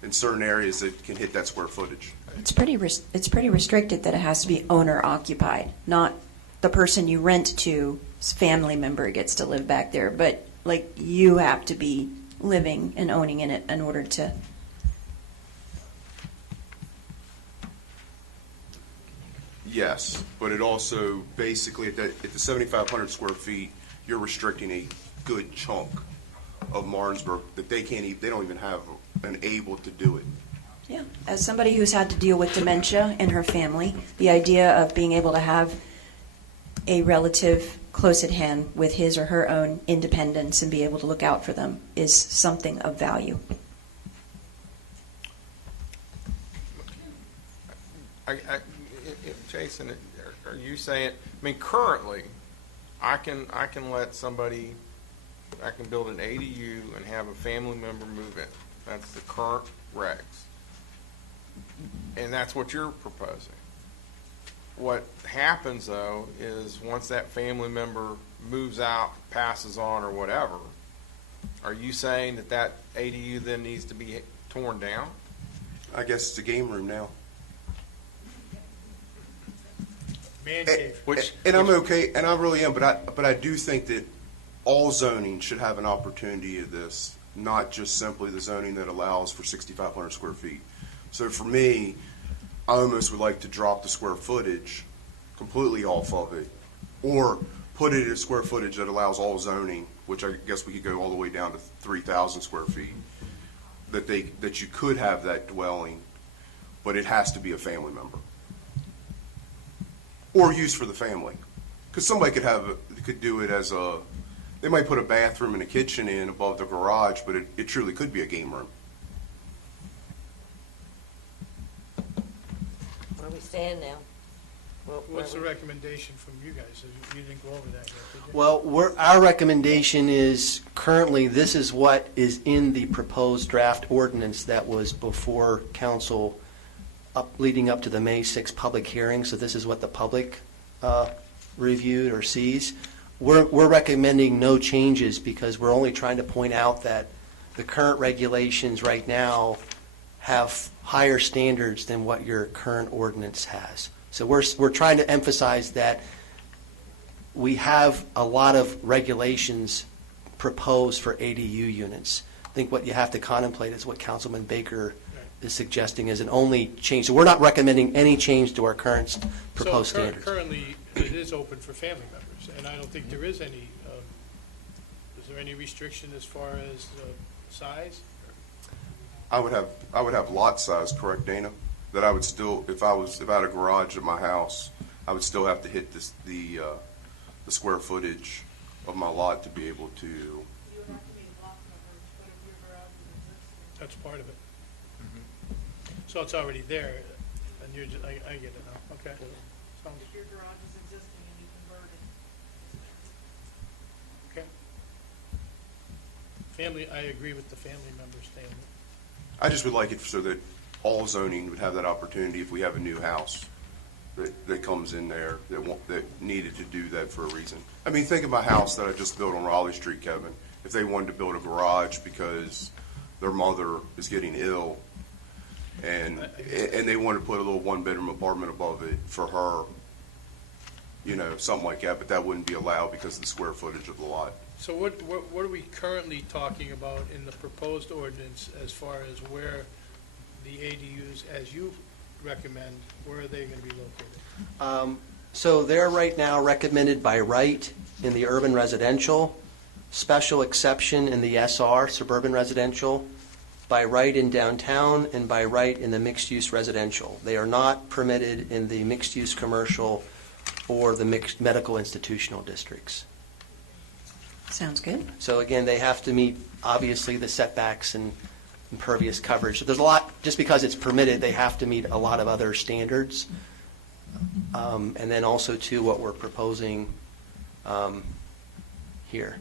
in certain areas that can hit that square footage. It's pretty restricted that it has to be owner occupied, not the person you rent to, family member gets to live back there, but like you have to be living and owning in it in order to. Yes, but it also basically at the 7,500 square feet, you're restricting a good chunk of Martinsburg that they don't even have an able to do it. Yeah, as somebody who's had to deal with dementia in her family, the idea of being able to have a relative close at hand with his or her own independence and be able to look out for them is something of value. Jason, are you saying, I mean, currently, I can let somebody, I can build an ADU and have a family member move in. That's the current regs. And that's what you're proposing. What happens, though, is once that family member moves out, passes on, or whatever, are you saying that that ADU then needs to be torn down? I guess it's a game room now. Man cave. And I'm okay, and I really am, but I do think that all zoning should have an opportunity of this, not just simply the zoning that allows for 6,500 square feet. So for me, I almost would like to drop the square footage completely off of it, or put it at a square footage that allows all zoning, which I guess we could go all the way down to 3,000 square feet. that you could have that dwelling, but it has to be a family member. Or used for the family. Because somebody could do it as they might put a bathroom and a kitchen in above the garage, but it truly could be a game room. Where are we stand now? What's the recommendation from you guys? You didn't go over that yet, did you? Well, our recommendation is currently, this is what is in the proposed draft ordinance that was before council leading up to the May 6th public hearing. So this is what the public reviewed or sees. We're recommending no changes because we're only trying to point out that the current regulations right now have higher standards than what your current ordinance has. So we're trying to emphasize that we have a lot of regulations proposed for ADU units. I think what you have to contemplate is what Councilman Baker is suggesting is an only change. So we're not recommending any change to our current proposed standards. Currently, it is open for family members, and I don't think there is any, is there any restriction as far as size? I would have lot size, correct, Dana? That I would still, if I had a garage at my house, I would still have to hit the square footage of my lot to be able to. You would have to meet block coverage, but if your garage is existing. That's part of it. So it's already there, and you're just, I get it now, okay. Sounds, If your garage is existing and you convert it. okay. Family, I agree with the family members staying. I just would like it so that all zoning would have that opportunity if we have a new house that comes in there that needed to do that for a reason. I mean, think of my house that I just built on Raleigh Street, Kevin. If they wanted to build a garage because their mother is getting ill and they want to put a little one-bedroom apartment above it for her, you know, something like that, but that wouldn't be allowed because of the square footage of the lot. So what are we currently talking about in the proposed ordinance as far as where the ADUs, as you recommend, where are they going to be located? So they're right now recommended by right in the urban residential, special exception in the SR, suburban residential, by right in downtown, and by right in the mixed-use residential. They are not permitted in the mixed-use commercial or the mixed medical institutional districts. Sounds good. So again, they have to meet, obviously, the setbacks and impervious coverage. So there's a lot, just because it's permitted, they have to meet a lot of other standards. And then also, too, what we're proposing here.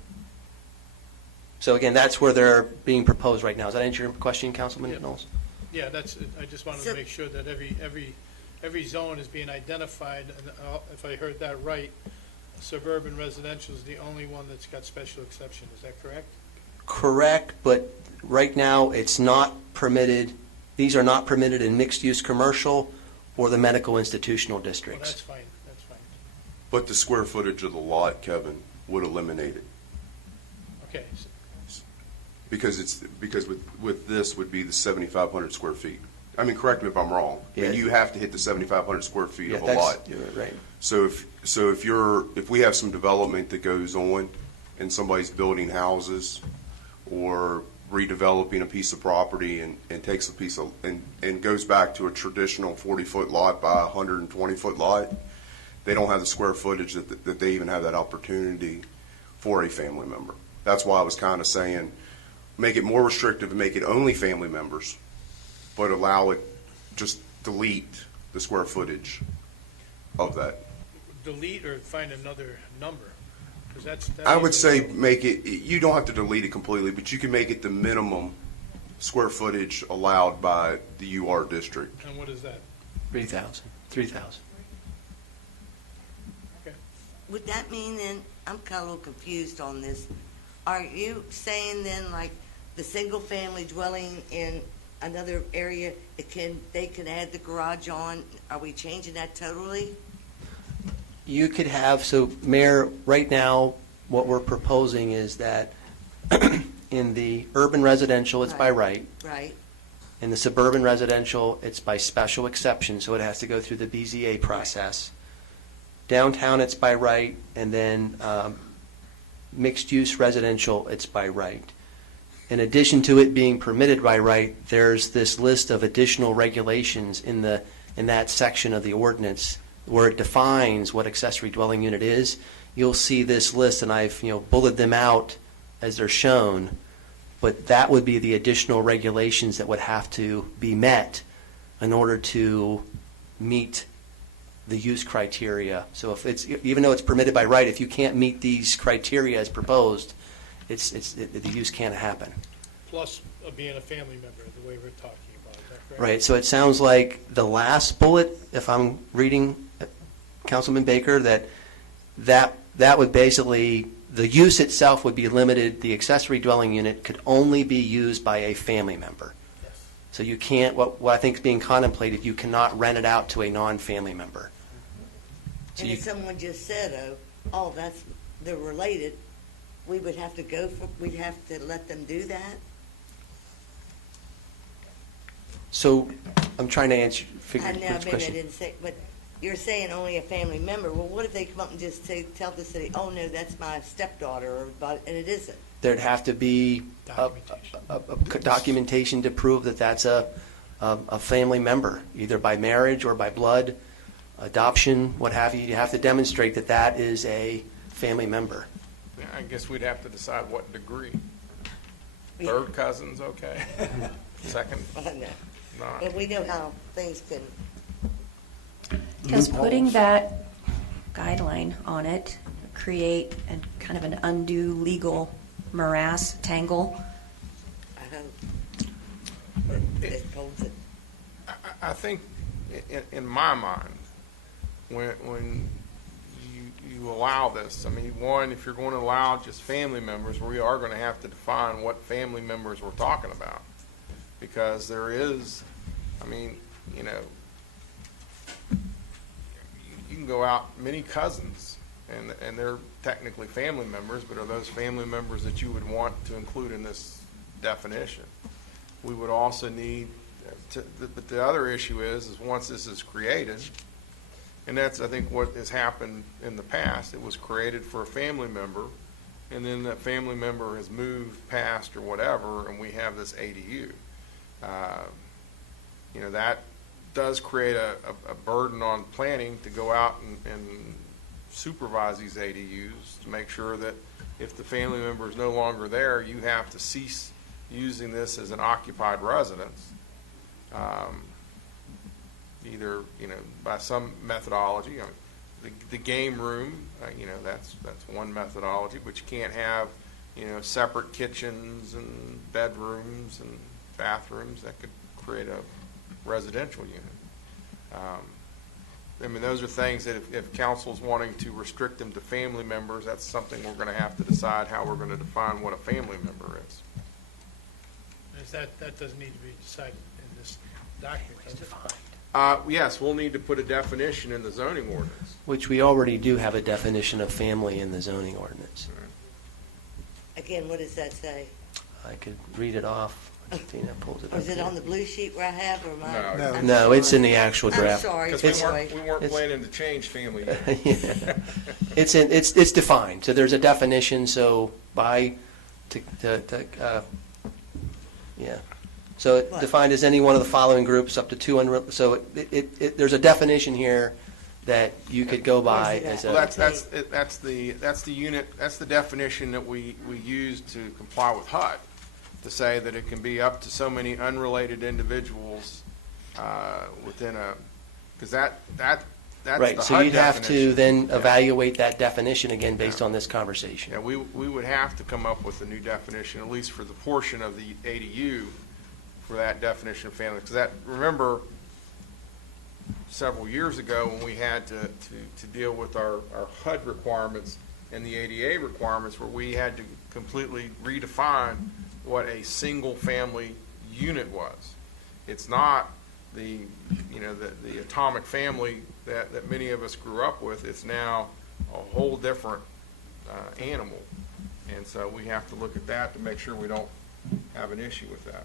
So again, that's where they're being proposed right now. Does that answer your question, Councilman Yeah. Knowles? Yeah, that's it. I just wanted to make sure that every zone is being identified, and if I heard that right, suburban residential is the only one that's got special exception. Is that correct? Correct, but right now, it's not permitted, these are not permitted in mixed-use commercial or the medical institutional Well, districts. that's fine, that's fine. But the square footage of the lot, Kevin, would eliminate it. Okay, Because with this would be the 7,500 square feet. I mean, correct me if I'm wrong. I mean, Yeah. you have to hit the 7,500 square feet Yeah, of a that's- lot. you're right. So if we have some development that goes on and somebody's building houses or redeveloping a piece of property and takes a piece of, and goes back to a traditional 40-foot lot by a 120-foot lot, they don't have the square footage that they even have that opportunity for a family member. That's why I was kind of saying, make it more restrictive and make it only family members, but allow it, just delete the square footage of that. delete or find another number, because that's. I would say make it, you don't have to delete it completely, but you can make it the minimum square footage allowed by the UR district. And what is that? 3,000. Okay. Would that mean then, I'm kind of a little confused on this. Are you saying then, like, the single-family dwelling in another area, they can add the garage on? Are we changing that totally? You could have, so Mayor, right now, what we're proposing is that in the urban residential, it's by right. Right. In the suburban residential, it's by special exception, so it has to go through the BZA process. Downtown, it's by right, and then mixed-use residential, it's by right. in addition to it being permitted by right, there's this list of additional regulations in that section of the ordinance where it defines what accessory dwelling unit is. You'll see this list, and I've bulleted them out as they're shown, but that would be the additional regulations that would have to be met in order to meet the use criteria. So if it's, even though it's permitted by right, if you can't meet these criteria as proposed, the use can't happen. Plus being a family member, the way we're talking about, is that correct? Right, so it sounds like the last bullet, if I'm reading Councilman Baker, that would basically, the use itself would be limited, the accessory dwelling unit could only be used by a family member. Yes. So you can't, what I think is being contemplated, you cannot rent it out to a non-family member. So And you, if someone just said, oh, they're related, we would have to we'd have to let them do that? so I'm trying to figure I know, which maybe I question. didn't say, but you're saying only a family member. Well, what if they come up and just tell the city, oh, no, that's my stepdaughter, and it isn't? There'd have to be Documentation. a documentation to prove that that's a family member, either by marriage or by blood, adoption, what have you. You have to demonstrate that that is a family member. Yeah, I guess we'd have to decide what degree. Yeah. Third cousin's okay? Second, I know. not. But we know how things can, Does putting that guideline on it create kind of an undue legal tangle? I hope. It holds it. I think, in my mind, when you allow this, I mean, one, if you're going to allow just family members, we are going to have to define what family members we're talking about. Because there is, I mean, you can go out many cousins, and they're technically family members, but are those family members that you would want to include in this definition? We would also need but the other issue is once this is created, and that's, I think, what has happened in the past. It was created for a family member, and then that family member has moved past or whatever, and we have this ADU. That does create a burden on planning to go out and supervise these ADUs to make sure that if the family member is no longer there, you have to cease using this as an occupied residence. Either, by some methodology. The game room, that's one methodology, but you can't have, separate kitchens and bedrooms and bathrooms. That could create a residential unit. Those are things that if council's wanting to restrict them to family members, that's something we're going to have to decide how we're going to define what a family member is. That doesn't need to be decided in this document, does it? Yes, we'll need to put a definition in the zoning ordinance. Which we already do have a definition of family in the zoning ordinance. Again, what does that say? I could read it off. Tina pulls it Or up is it here. on the blue sheet where I have, or am I? No. I'm No, it's sorry. in the actual draft. I'm sorry. Because Sorry. we weren't It's- planning to change family unit. Yeah. It's defined, so there's a definition, so So it What? defined as any one of the following groups up to two, so there's a definition here that you could go by Where's as it a. Well, that's the unit, that's the definition that we use to comply with HUD, to say that it can be up to so many unrelated individuals within because that's the HUD Right, so you'd have to definition. then Yeah. evaluate that definition again based Yeah. on this conversation. Yeah, we would have to come up with a new definition, at least for the portion of the ADU, for that definition of family. Because remember, several years ago when we had to deal with our HUD requirements and the ADA requirements, where we had to completely redefine what a single-family unit was. It's not the atomic family that many of us grew up with. It's now a whole different animal. And so we have to look at that to make sure we don't have an issue with that.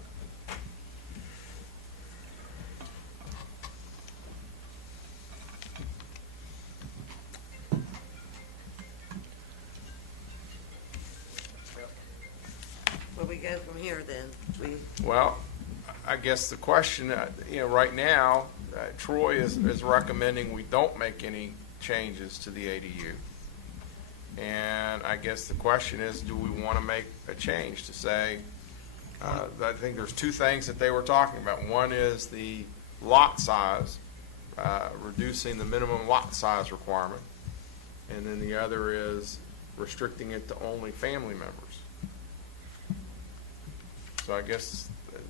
Where we go from here then? Well, I guess the question, right now, Troy is recommending we don't make any changes to the ADU. And I guess the question is, do we want to make a change to say, I think there's two things that they were talking about. One is the lot size, reducing the minimum lot size requirement. And then the other is restricting it to only family members. So I guess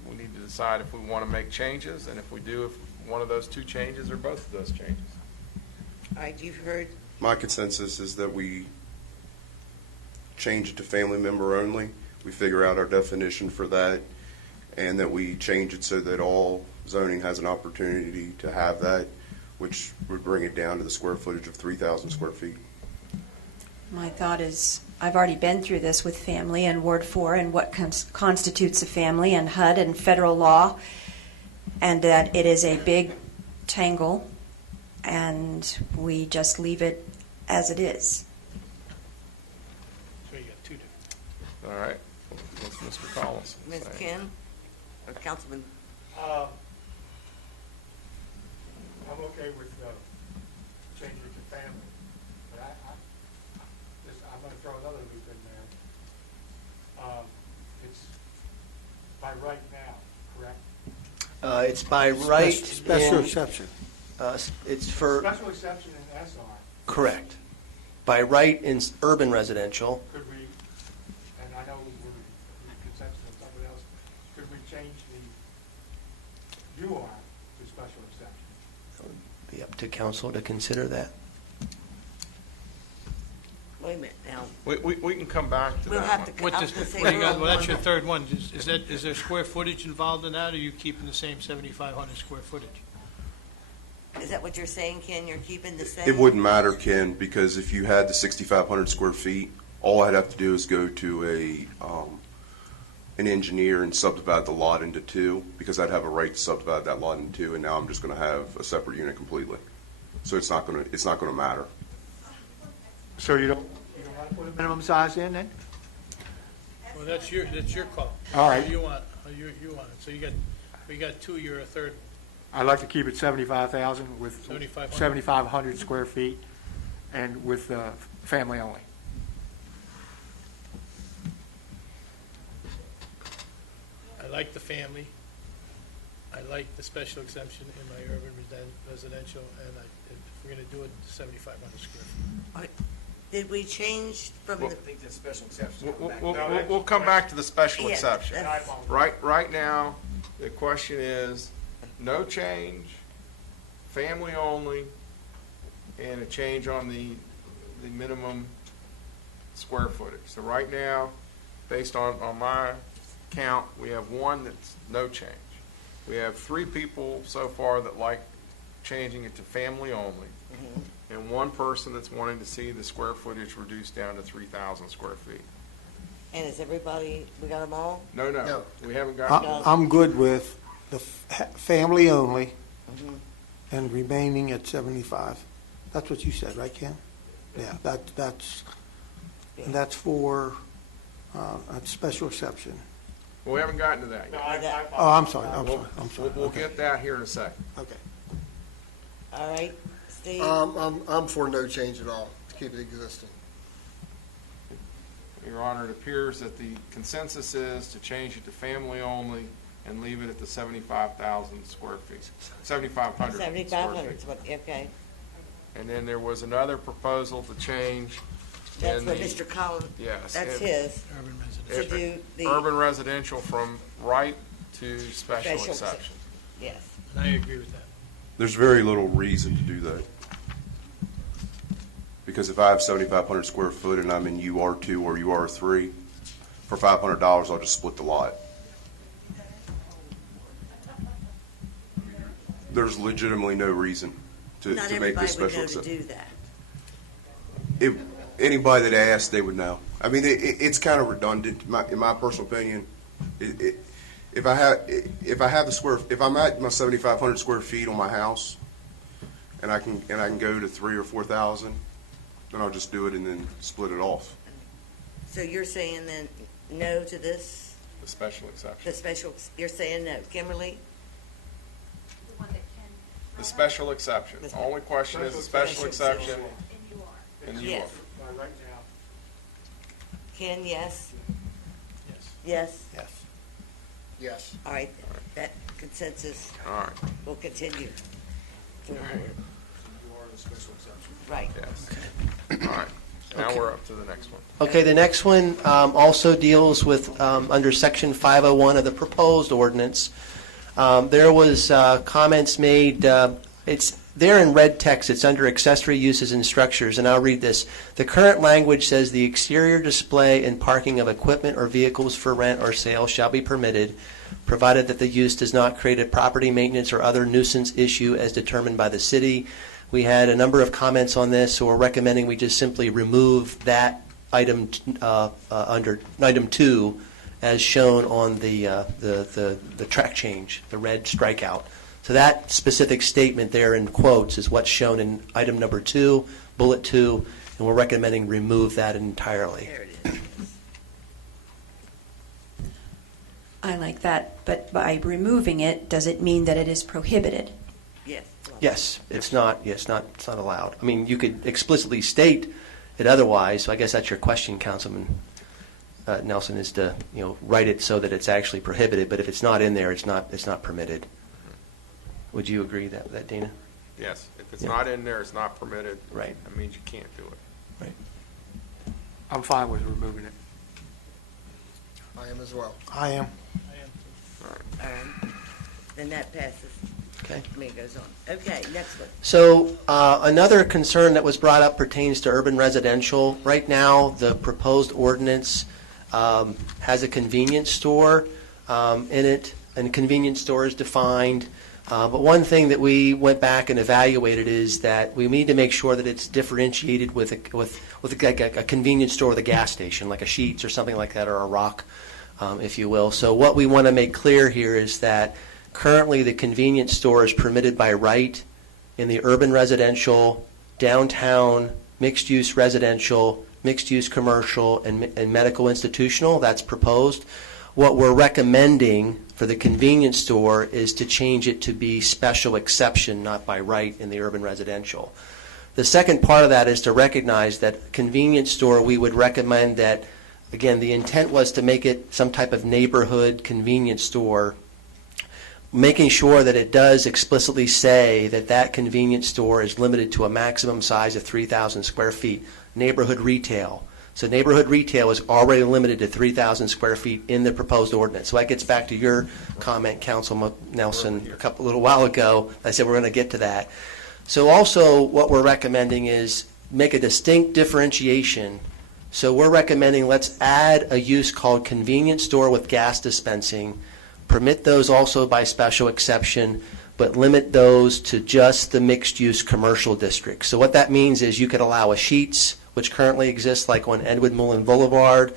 we need to decide if we want to make changes, and if we do, if one of those two changes or both of those changes. All right, you've heard, My consensus is that we change it to family member only. We figure out our definition for that, and that we change it so that all zoning has an opportunity to have that, which would bring it down to the square footage of 3,000 square feet. My thought is, I've already been through this with family and Ward 4 and what constitutes a family and HUD and federal law, and that it is a big tangle, and we just leave it as it is. So you got two different. All right, what's Mr. Collins Ms. saying? Kim, or Councilman, I'm okay with changing it to family, but I'm going to throw another loop in there. It's by right now, correct? It's by right. Special in- exception. It's for, Special exception in SR, correct. By right in urban residential, could we, and I know we're in consensus on something else, could we change the UR to special exception? be up to council to consider that. wait a minute now. We can come back to We'll that have one. to, What I does, was gonna say, what do you got, well, we'll- that's your third one. Is there square footage involved in that, or are you keeping the same 7,500 square footage? Is that what you're saying, Ken? You're keeping the same? It wouldn't matter, Ken, because if you had the 6,500 square feet, all I'd have to do is go to an engineer and subdivide the lot into two, because I'd have a right to subdivide that lot into two, and now I'm just going to have a separate unit completely. So it's not going to matter. So you don't want to put a minimum size in then? Well, that's your call. All right. You want it. So you got two, you're a third. I'd like to keep it 75,000 with 7,500. 7,500 square feet and with family only. I like the family. I like the special exemption in my urban residential, and if we're going to do it, 7,500 square feet. Did we change from the, think the special exception. We'll come back to the special Yeah, exception. that's- Right now, the question is, no change, family only, and a change on the minimum square footage. So right now, based on my count, we have one that's no change. We have 3 people so far that like changing it to family only, and one person that's wanting to see the square footage reduced down to 3,000 square feet. and is everybody, we got them all? No, we haven't got. I'm good with the family only Mm-hmm. and remaining at 75. That's what you said, right, Ken? Yeah, that's for a special exception. Well, we haven't gotten to that yet. Oh, I'm sorry. We'll get that here in a second. Okay. All right, Steve? I'm for no change at all, to keep it existing. Your Honor, it appears that the consensus is to change it to family only and leave it at the 75,000 square feet, 7,500 square 7,500 feet. is what, okay. And then there was another proposal to change. That's in what the- Mr. Collins, Yes. that's it- his, Urban residential. to do the, Urban residential from right to special Special exception. yes. And I agree with that. There's very little reason to do that. Because if I have 7,500 square foot and I'm in UR2 or UR3, for $500, I'll just split the lot. There's legitimately no reason to Not make everybody this would special know to exception. do that. If anybody that asked, they would know. I mean, it's kind of redundant, in my personal opinion. If I have if I'm at my 7,500 square feet on my house, and I can go to 3,000 or 4,000, then I'll just do it and then split it off. So you're saying then no to this? The special exception. you're saying no. Kimberly? The one that can. The special exception. The only question is the special exception And you are. and you Yes. are. Right now. Ken, yes? Yes. Yes? Yes. Yes. All right, that consensus All right, will continue. You are the special exception. Right. yes. All right, now we're up to the next one. Okay, the next one also deals with, under Section 501 of the proposed ordinance. There was comments made, it's there in red text, it's under accessory uses and structures, and I'll read this. The current language says the exterior display and parking of equipment or vehicles for rent or sale shall be permitted, provided that the use does not create a property maintenance or other nuisance issue as determined by the city. We had a number of comments on this, so we're recommending we just simply remove that item under item 2 as shown on the track change, the red strikeout. So that specific statement there in quotes is what's shown in item number 2, bullet 2, and we're recommending remove that entirely. There it is. I like that, but by removing it, does it mean that it is prohibited? Yes. Yes, it's not allowed. I mean, you could explicitly state it otherwise, so I guess that's your question, Councilman Nelson, is to, write it so that it's actually prohibited, but if it's not in there, it's not permitted. Would you agree that Dana? Yes, if it's Yeah. not in there, it's not permitted. Right. That means you can't do it. Right. I'm fine with removing it. I am as well. I am. All right. Then that passes. Okay. I mean, it goes on. Okay, next one. So another concern that was brought up pertains to urban residential. Right now, the proposed ordinance has a convenience store in it, and convenience store is defined. But one thing that we went back and evaluated is that we need to make sure that it's differentiated with a convenience store with a gas station, like a Sheetz or something like that, or a Rock, if you will. So what we want to make clear here is that currently the convenience store is permitted by right in the urban residential, downtown, mixed-use residential, mixed-use commercial, and medical institutional. That's proposed. What we're recommending for the convenience store is to change it to be special exception, not by right in the urban residential. The second part of that is to recognize that convenience store, we would recommend that, again, the intent was to make it some type of neighborhood convenience store, making sure that it does explicitly say that that convenience store is limited to a maximum size of 3,000 square feet. Neighborhood retail. So neighborhood retail is already limited to 3,000 square feet in the proposed ordinance. So that gets back to your comment, Councilman Nelson, a little while ago. I said we're going to get to that. So also what we're recommending is make a distinct differentiation. So we're recommending let's add a use called convenience store with gas dispensing, permit those also by special exception, but limit those to just the mixed-use commercial district. So what that means is you could allow a Sheetz, which currently exists like on Edward Mullen Boulevard,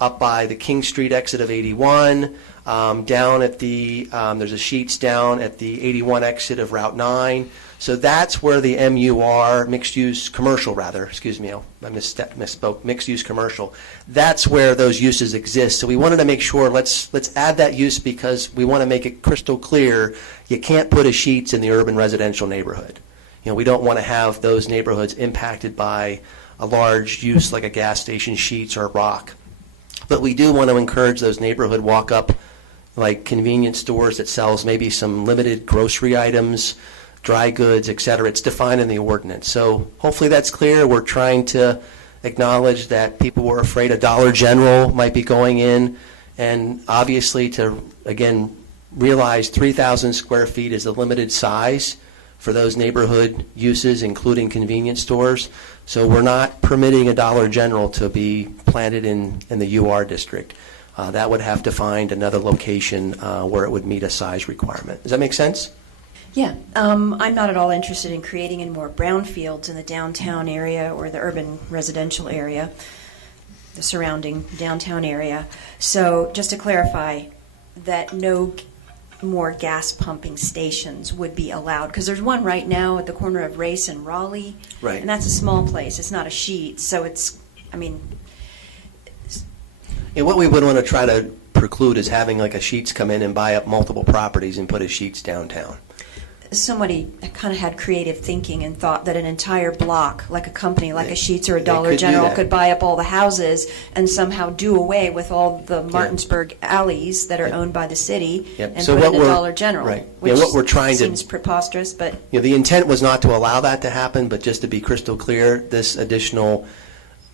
up by the King Street exit of 81, down at the, there's a Sheetz down at the 81 exit of Route 9. So that's where the MUR, mixed-use commercial rather, excuse me, I misspoke, mixed-use commercial. That's where those uses exist. So we wanted to make sure, let's add that use because we want to make it crystal clear you can't put a Sheetz in the urban residential neighborhood. We don't want to have those neighborhoods impacted by a large use like a gas station, Sheetz, or a Rock. But we do want to encourage those neighborhood walk-up, like convenience stores that sells maybe some limited grocery items, dry goods, et cetera. It's defined in the ordinance. So hopefully that's clear. We're trying to acknowledge that people were afraid a Dollar General might be going in, and obviously to, again, realize 3,000 square feet is a limited size for those neighborhood uses, including convenience stores. So we're not permitting a Dollar General to be planted in the UR district. That would have to find another location where it would meet a size requirement. Does that make sense? Yeah, I'm not at all interested in creating any more brownfields in the downtown area or the urban residential area, the surrounding downtown area. So just to clarify, that no more gas pumping stations would be allowed, because there's one right now at the corner of Race and Raleigh. Right. And that's a small place. It's not a Sheetz, so it's, I mean, And what we would want to try to preclude is having like a Sheetz come in and buy up multiple properties and put a Sheetz downtown. Somebody kind of had creative thinking and thought that an entire block, like a company, like a Sheetz or a They Dollar could do General, that. could buy up all the houses and somehow do away with all the Martinsburg alleys that are Yep. owned by the city Yep. and So put what in a we're- Dollar General, right. which Yeah, what we're trying to- seems preposterous, but The intent was not to allow that to happen, but just to be crystal clear, this additional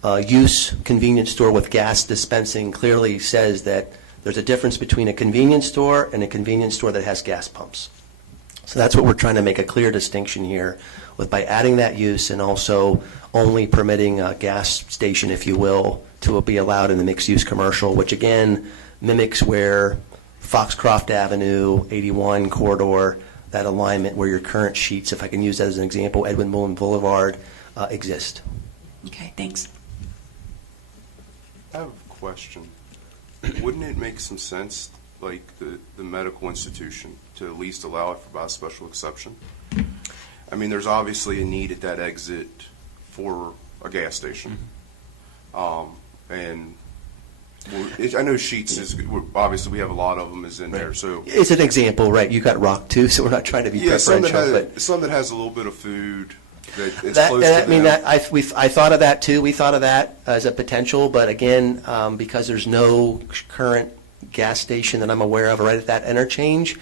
use, convenience store with gas dispensing clearly says that there's a difference between a convenience store and a convenience store that has gas pumps. So that's what we're trying to make a clear distinction here with by adding that use and also only permitting a gas station, if you will, to be allowed in the mixed-use commercial, which again mimics where Foxcroft Avenue, 81 corridor, that alignment where your current Sheetz, if I can use that as an example, Edwin Mullen Boulevard, exist. okay, thanks. I have a question. Wouldn't it make some sense, like the medical institution, to at least allow it by a special exception? I mean, there's obviously a need at that exit for a gas station. And I know Sheetz is, obviously we have a lot of them is in there, so. It's an example, right? You got Rock too, so we're not trying to be Yeah, preferential, but. some that has a little bit of food that it's That, close to I mean, them. I thought of that too. We thought of that as a potential, but again, because there's no current gas station that I'm aware of right at that interchange,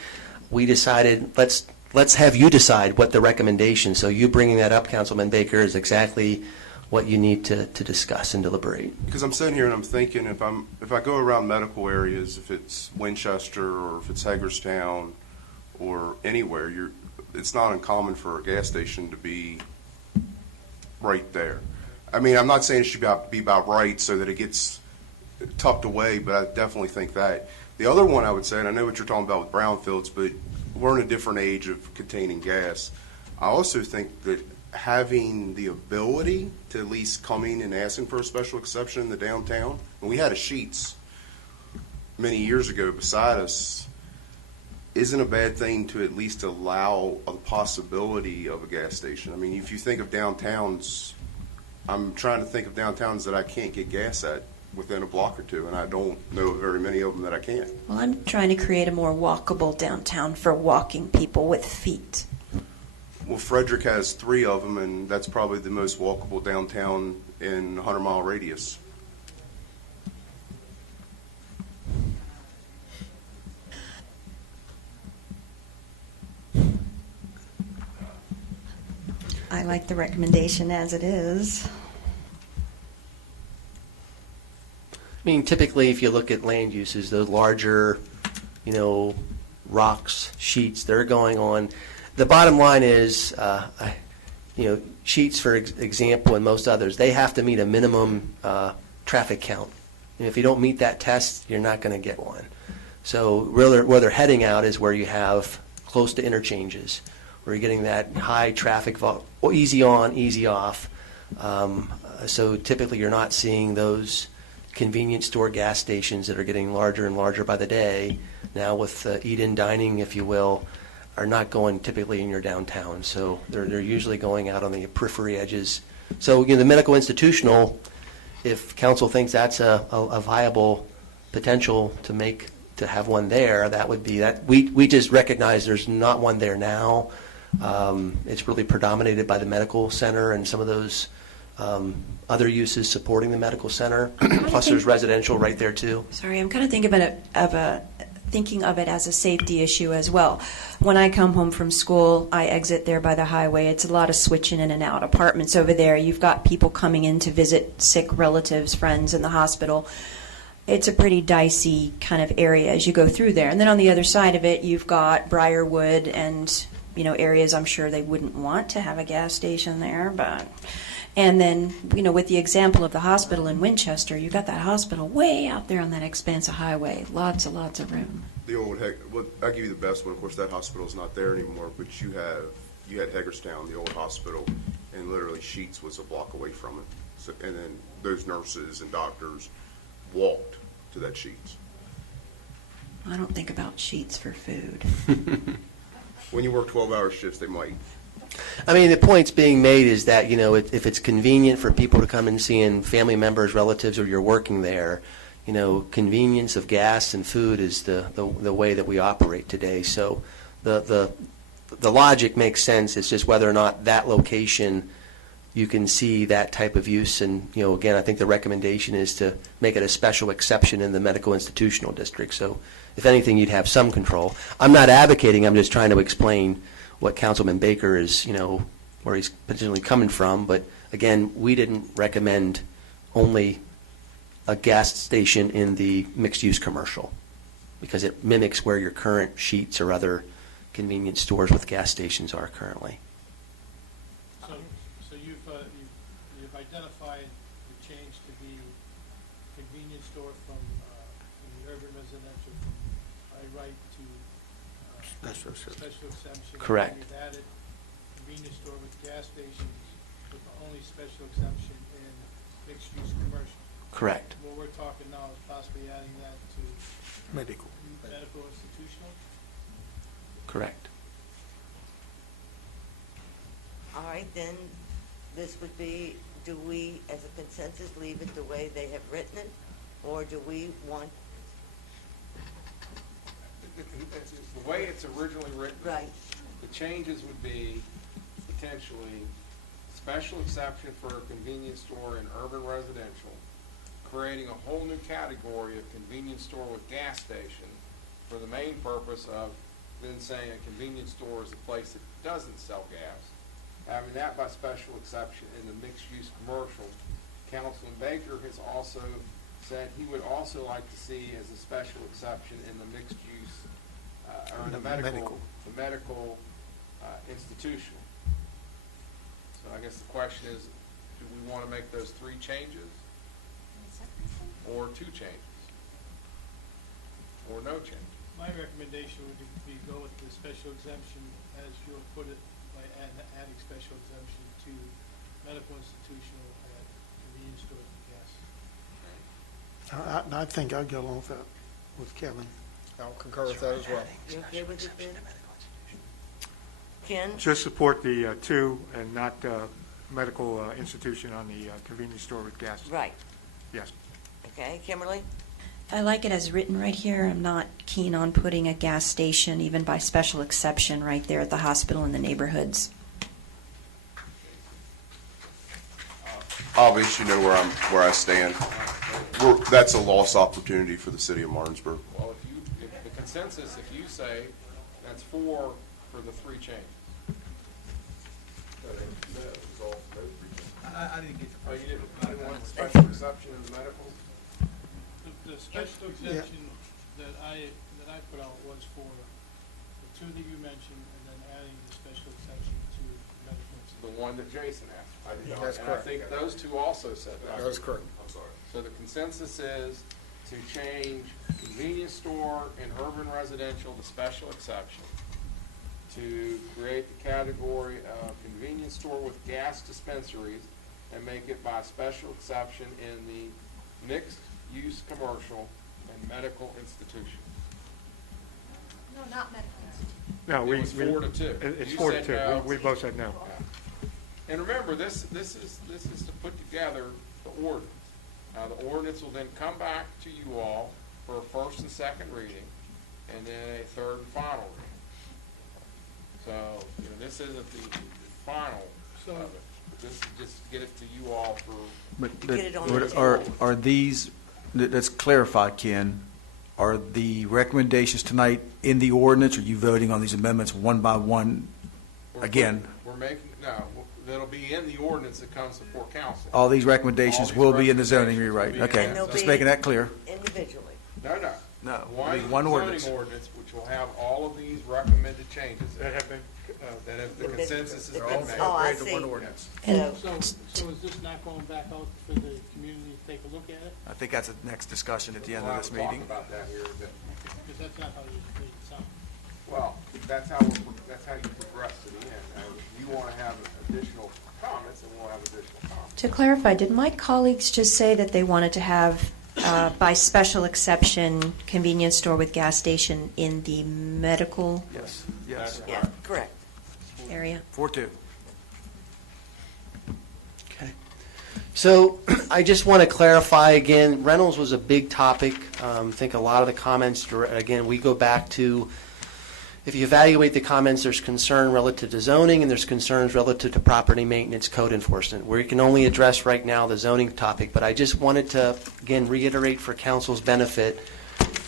we decided let's have you decide what the recommendation. So you bringing that up, Councilman Baker, is exactly what you need to discuss and deliberate. Because I'm sitting here and I'm thinking, if I go around medical areas, if it's Winchester or if it's Hagerstown or anywhere, it's not uncommon for a gas station to be right there. I mean, I'm not saying it should be about right so that it gets tucked away, but I definitely think that. The other one I would say, and I know what you're talking about with brownfields, but we're in a different age of containing gas. I also think that having the ability to at least coming and asking for a special exception in the downtown, and we had a Sheetz many years ago beside us, isn't a bad thing to at least allow a possibility of a gas station. I mean, if you think of downtowns, I'm trying to think of downtowns that I can't get gas at within a block or two, and I don't know very many of them that I can. Well, I'm trying to create a more walkable downtown for walking people with feet. Well, Frederick has 3 of them, and that's probably the most walkable downtown in a 100-mile radius. I like the recommendation as it is. I mean, typically, if you look at land uses, those larger, rocks, Sheetz, they're going on. The bottom line is, Sheetz, for example, and most others, they have to meet a minimum traffic count. And if you don't meet that test, you're not going to get one. So where they're heading out is where you have close to interchanges, where you're getting that high traffic, easy on, easy off. So typically, you're not seeing those convenience store gas stations that are getting larger and larger by the day. Now with eat-in dining, if you will, are not going typically in your downtown. So they're usually going out on the periphery edges. So the medical institutional, if council thinks that's a viable potential to have one there, that would be that. We just recognize there's not one there now. It's really predominated by the medical center and some of those other uses supporting the medical center. Plus, there's residential right there too. Sorry, I'm kind of thinking of it as a safety issue as well. When I come home from school, I exit there by the highway. It's a lot of switching in and out. Apartments over there. You've got people coming in to visit sick relatives, friends in the hospital. It's a pretty dicey kind of area as you go through there. And then on the other side of it, you've got Briarwood and areas I'm sure they wouldn't want to have a gas station there, but. And then, with the example of the hospital in Winchester, you got that hospital way out there on that expansive highway. Lots of room. The old, I'll give you the best one. Of course, that hospital's not there anymore, but you had Hagerstown, the old hospital, and literally Sheetz was a block away from it. So, and then those nurses and doctors walked to that Sheetz. I don't think about Sheetz for food. When you work 12-hour shifts, they might. I mean, the point's being made is that, if it's convenient for people to come and see family members, relatives, or you're working there, convenience of gas and food is the way that we operate today. So the logic makes sense. It's just whether or not that location you can see that type of use. And, again, I think the recommendation is to make it a special exception in the medical institutional district. So if anything, you'd have some control. I'm not advocating, I'm just trying to explain what Councilman Baker is, where he's potentially coming from. But again, we didn't recommend only a gas station in the mixed-use commercial because it mimics where your current Sheetz or other convenience stores with gas stations are currently. So you've identified the change to be convenience store from the urban residential from by right to Special exception. special exception. Correct. And you've added convenience store with gas stations with the only special exception in mixed-use commercial. Correct. What we're talking now is possibly adding that to Medical. medical institutional. Correct. All right, then, this would be, do we, as a consensus, leave it the way they have written it? Or do we want, The way it's originally written. right, The changes would be potentially special exception for a convenience store in urban residential, creating a whole new category of convenience store with gas station for the main purpose of then saying a convenience store is a place that doesn't sell gas. Having that by special exception in the mixed-use commercial. Councilman Baker has also said he would also like to see as a special exception in the mixed-use, or in the medical institutional. So I guess the question is, do we want to make those 3 changes? Or 2 changes? Or no change? My recommendation would be go with the special exemption as you'll put it by adding special exemption to medical institutional and convenience store with gas. I think I'd go along with that, with Kevin. I'll concur with that as well. you okay with it then? Ken? Just support the 2 and not medical institution on the convenience store with gas. Right, Yes. okay, Kimberly? I like it as written right here. I'm not keen on putting a gas station, even by special exception, right there at the hospital in the neighborhoods. Obviously, you know where I stand. That's a lost opportunity for the city of Martinsburg. Well, if the consensus, if you say that's 4 for the 3 changes. I didn't get Oh, you didn't want special exception in the medical? The special exemption that I put out was for the 2 that you mentioned and then adding the special exception to medical institution. The one that Jason asked. I did not. That's And I correct. think those 2 also said that. That is correct. I'm sorry. So the consensus is to change convenience store and urban residential to special exception, to create the category of convenience store with gas dispensaries and make it by special exception in the mixed-use commercial and medical institution. No, not medical institute. No, It was 4 to 2. It's You 4 to said 2. no. We both said no. And remember, this is to put together the ordinance. Now, the ordinance will then come back to you all for a first and second reading, and then a third and final reading. So, this isn't the final of it. This is just get it to you all for, But Get it on the are these, let's clarify, Ken, are the recommendations tonight in the ordinance, or are you voting on these amendments one by one again? we're making, no, that'll be in the ordinance that comes before council. All these recommendations All these will be in the zoning recommendations rewrite? will be in Okay, And they'll just be- making that clear. Individually. No. No, One one zoning ordinance. ordinance, which will have all of these recommended changes in That it, have been, that if the consensus has They're been all made. Oh, I Upgrade to see. one ordinance. So, So is this not going back out for the community to take a look at it? I think that's the next discussion at the end We'll of have this to talk meeting. about that here in a bit. Because that's not how you made it sound. Well, that's how you progress to the end. And if you want to have additional comments, then we'll have additional comments. To clarify, did my colleagues just say that they wanted to have, by special exception, convenience store with gas station in the medical Yes, yes. yeah, correct. area? 4-2. Okay. So I just want to clarify again, rentals was a big topic. I think a lot of the comments, again, we go back to, if you evaluate the comments, there's concern relative to zoning and there's concerns relative to property maintenance code enforcement. We can only address right now the zoning topic, but I just wanted to, again, reiterate for council's benefit,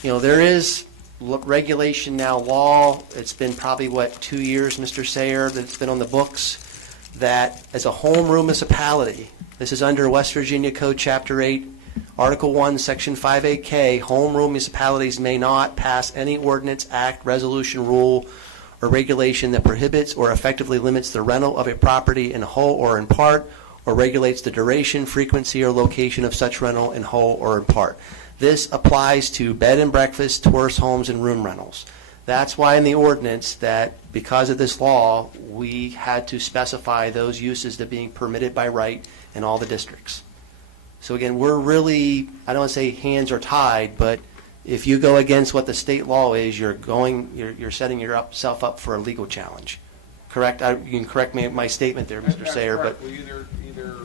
there is regulation now, law, it's been probably, 2 years, Mr. Sayer, that's been on the books, that as a home rule municipality, this is under West Virginia Code Chapter 8, Article 1, Section 5A-K, home rule municipalities may not pass any ordinance, act, resolution, rule, or regulation that prohibits or effectively limits the rental of a property in whole or in part, or regulates the duration, frequency, or location of such rental in whole or in part. This applies to bed and breakfast, tourist homes, and room rentals. That's why in the ordinance that, because of this law, we had to specify those uses that being permitted by right in all the districts. So again, we're really, I don't want to say hands are tied, but if you go against what the state law is, you're setting yourself up for a legal challenge. Correct? You can correct me my statement there, Mr. That's Sayer, correct. but Well, either the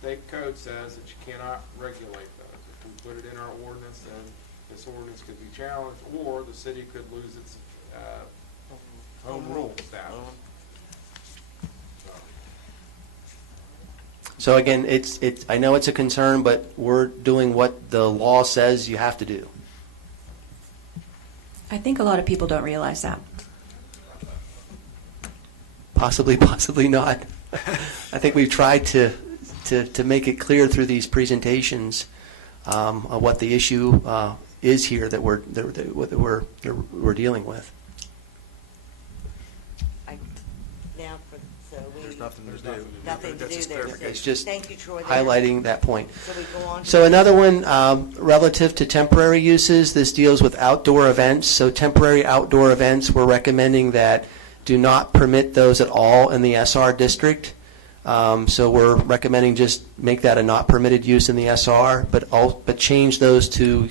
state code says that you cannot regulate those. If we put it in our ordinance, then this ordinance could be challenged, or the city could lose its home rule status. so again, I know it's a concern, but we're doing what the law says you have to do. I think a lot of people don't realize that. Possibly not. I think we've tried to make it clear through these presentations of what the issue is here that we're dealing with. There's nothing to do. Nothing to That's do a there. clarification. It's just Thank you, Troy. highlighting that point. So we go on to So another one, relative to temporary uses, this deals with outdoor events. So temporary outdoor events, we're recommending that do not permit those at all in the SR district. So we're recommending just make that a not permitted use in the SR, but change those to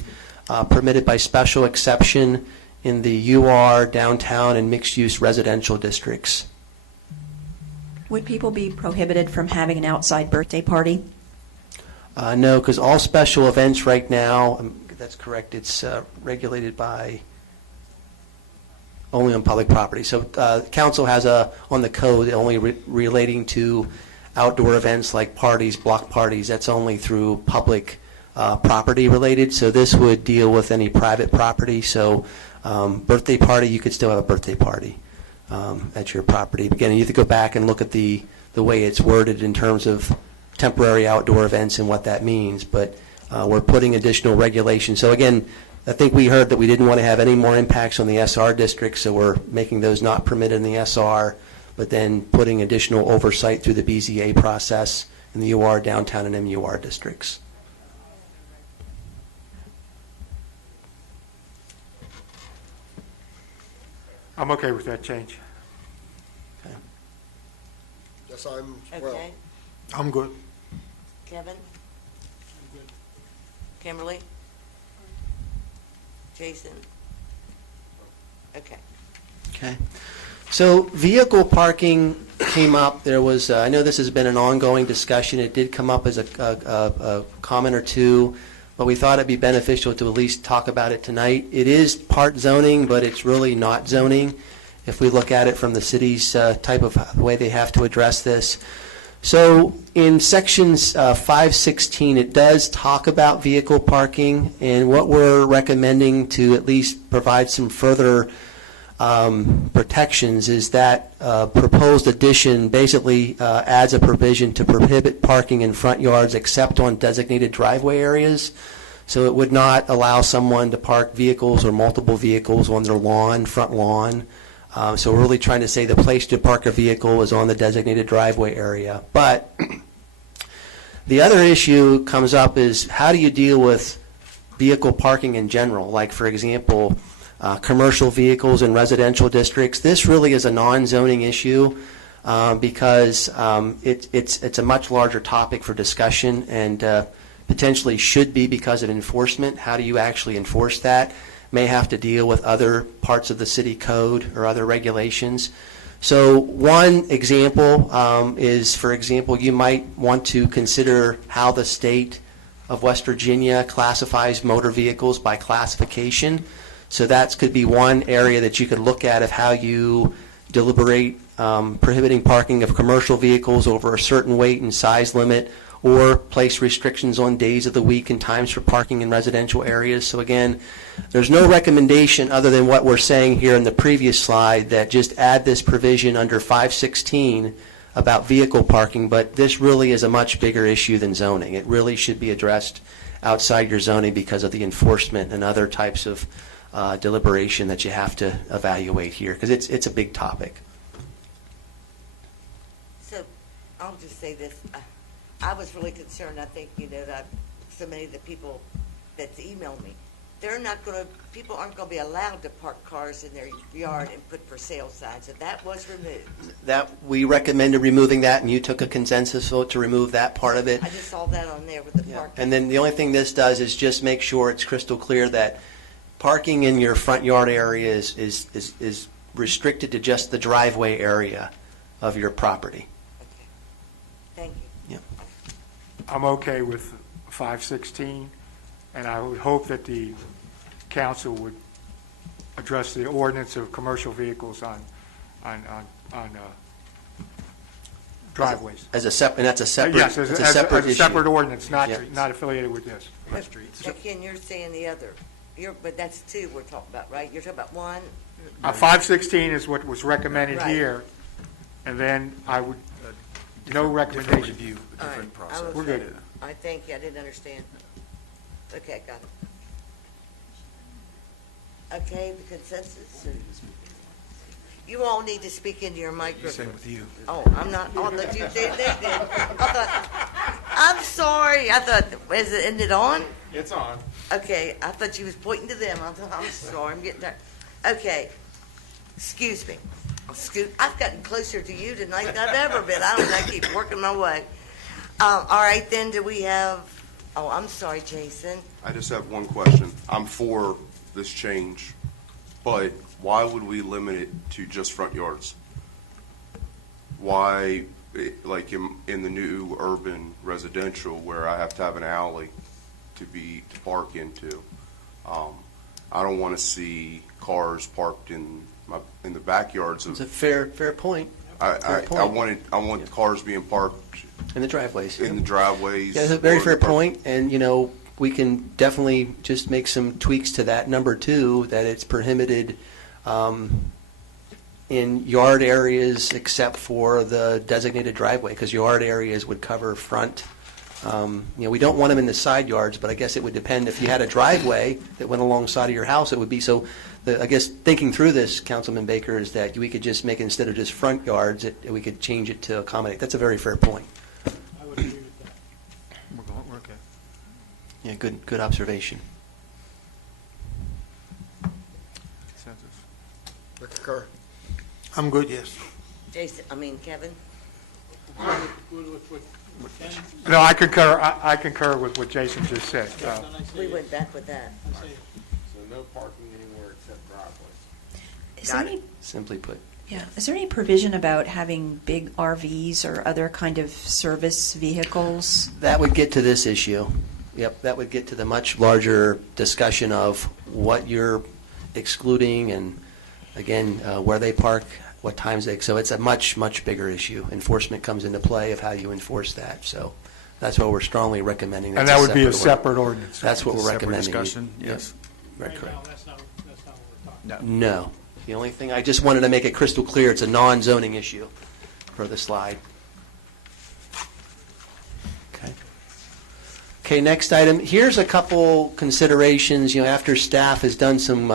permitted by special exception in the UR, downtown, and mixed-use residential districts. Would people be prohibited from having an outside birthday party? No, because all special events right now, that's correct, it's regulated by only on public property. So council has on the code only relating to outdoor events like parties, block parties. That's only through public property related. So this would deal with any private property. So birthday party, you could still have a birthday party at your property. Again, you have to go back and look at the way it's worded in terms of temporary outdoor events and what that means. But we're putting additional regulations. So again, I think we heard that we didn't want to have any more impacts on the SR district, so we're making those not permitted in the SR, but then putting additional oversight through the BZA process in the UR, downtown, and MUR districts. I'm okay with that change. Yes, I'm, well, Okay. I'm good. Kevin? Kimberly? Jason? Okay. Okay. So vehicle parking came up. There was, I know this has been an ongoing discussion. It did come up as a comment or two, but we thought it'd be beneficial to at least talk about it tonight. It is part zoning, but it's really not zoning if we look at it from the city's type of way they have to address this. So in sections 516, it does talk about vehicle parking, and what we're recommending to at least provide some further protections is that proposed addition basically adds a provision to prohibit parking in front yards except on designated driveway areas. So it would not allow someone to park vehicles or multiple vehicles on their lawn, front lawn. So we're really trying to say the place to park a vehicle is on the designated driveway area. But the other issue comes up is how do you deal with vehicle parking in general? Like, for example, commercial vehicles in residential districts. This really is a non-zoning issue because it's a much larger topic for discussion and potentially should be because of enforcement. How do you actually enforce that? May have to deal with other parts of the city code or other regulations. So one example is, for example, you might want to consider how the state of West Virginia classifies motor vehicles by classification. So that could be one area that you could look at of how you deliberate prohibiting parking of commercial vehicles over a certain weight and size limit, or place restrictions on days of the week and times for parking in residential areas. So again, there's no recommendation other than what we're saying here in the previous slide, that just add this provision under 516 about vehicle parking, but this really is a much bigger issue than zoning. It really should be addressed outside your zoning because of the enforcement and other types of deliberation that you have to evaluate here, because it's a big topic. So, I'll just say this. I was really concerned. I think, that so many of the people that's emailed me, people aren't going to be allowed to park cars in their yard and put for sale signs, and that was removed. That, we recommended removing that, and you took a consensus vote to remove that part of it. I just saw that on there with the parking. And then the only thing this does is just make sure it's crystal clear that parking in your front yard area is restricted to just the driveway area of your property. Thank you. I'm okay with 516, and I would hope that the council would address the ordinance of commercial vehicles on driveways. And that's a separate, Yes, it's as a a separate issue. separate ordinance, not Yeah. not affiliated with this. But Ken, you're saying the other. But that's two we're talking about, right? You're talking about one? 516 is what was recommended Right. here, and then I would, no recommendation. Review, a All different right, I process. will We're say- good. I thank you. I didn't understand. Okay, got it. Okay, the consensus? You all need to speak into your Same microphone. with you. Oh, I'm not, oh, that you did, they did. I thought, I'm sorry, I thought, is it on? It's on. Okay, I thought you was pointing to them. I thought, I'm sorry, I'm getting tired. Okay, excuse me. I've gotten closer to you tonight than I've ever been. I don't know, I keep working my way. All right, then, do we have, oh, I'm sorry, Jason. I just have one question. I'm for this change, but why would we limit it to just front yards? Why, like in the new urban residential where I have to have an alley to park into, I don't want to see cars parked in the backyards It's of. a fair point. Fair point. I want cars being parked In the driveways. in the driveways. Yeah, it's a very or fair the park- point, and, we can definitely just make some tweaks to that. Number two, that it's prohibited in yard areas except for the designated driveway, because yard areas would cover front. We don't want them in the side yards, but I guess it would depend. If you had a driveway that went alongside of your house, it would be so. I guess thinking through this, Councilman Baker, is that we could just make it, instead of just front yards, we could change it to accommodate. That's a very fair point. I would agree with that. We're okay. Yeah, good observation. Consensus. I concur. I'm good, yes. Kevin? Good with what Ken No, I concur with what Jason just said. said, and I say- We went back with that. I say, So no parking anywhere except driveways. Is there Got any, Simply put. yeah, is there any provision about having big RVs or other kind of service vehicles? That would get to this issue. Yep, that would get to the much larger discussion of what you're excluding and, again, where they park, what times they, so it's a much, much bigger issue. Enforcement comes into play of how you enforce that, so that's why we're strongly recommending. And that's that would be a order. separate ordinance. That's what we're Separate recommending. discussion, yes. Right, right correct. now, that's not what we're talking about. No. The only thing, I just wanted to make it crystal clear, it's a non-zoning issue for the slide. Okay. Okay, next item. Here's a couple considerations, after staff has done some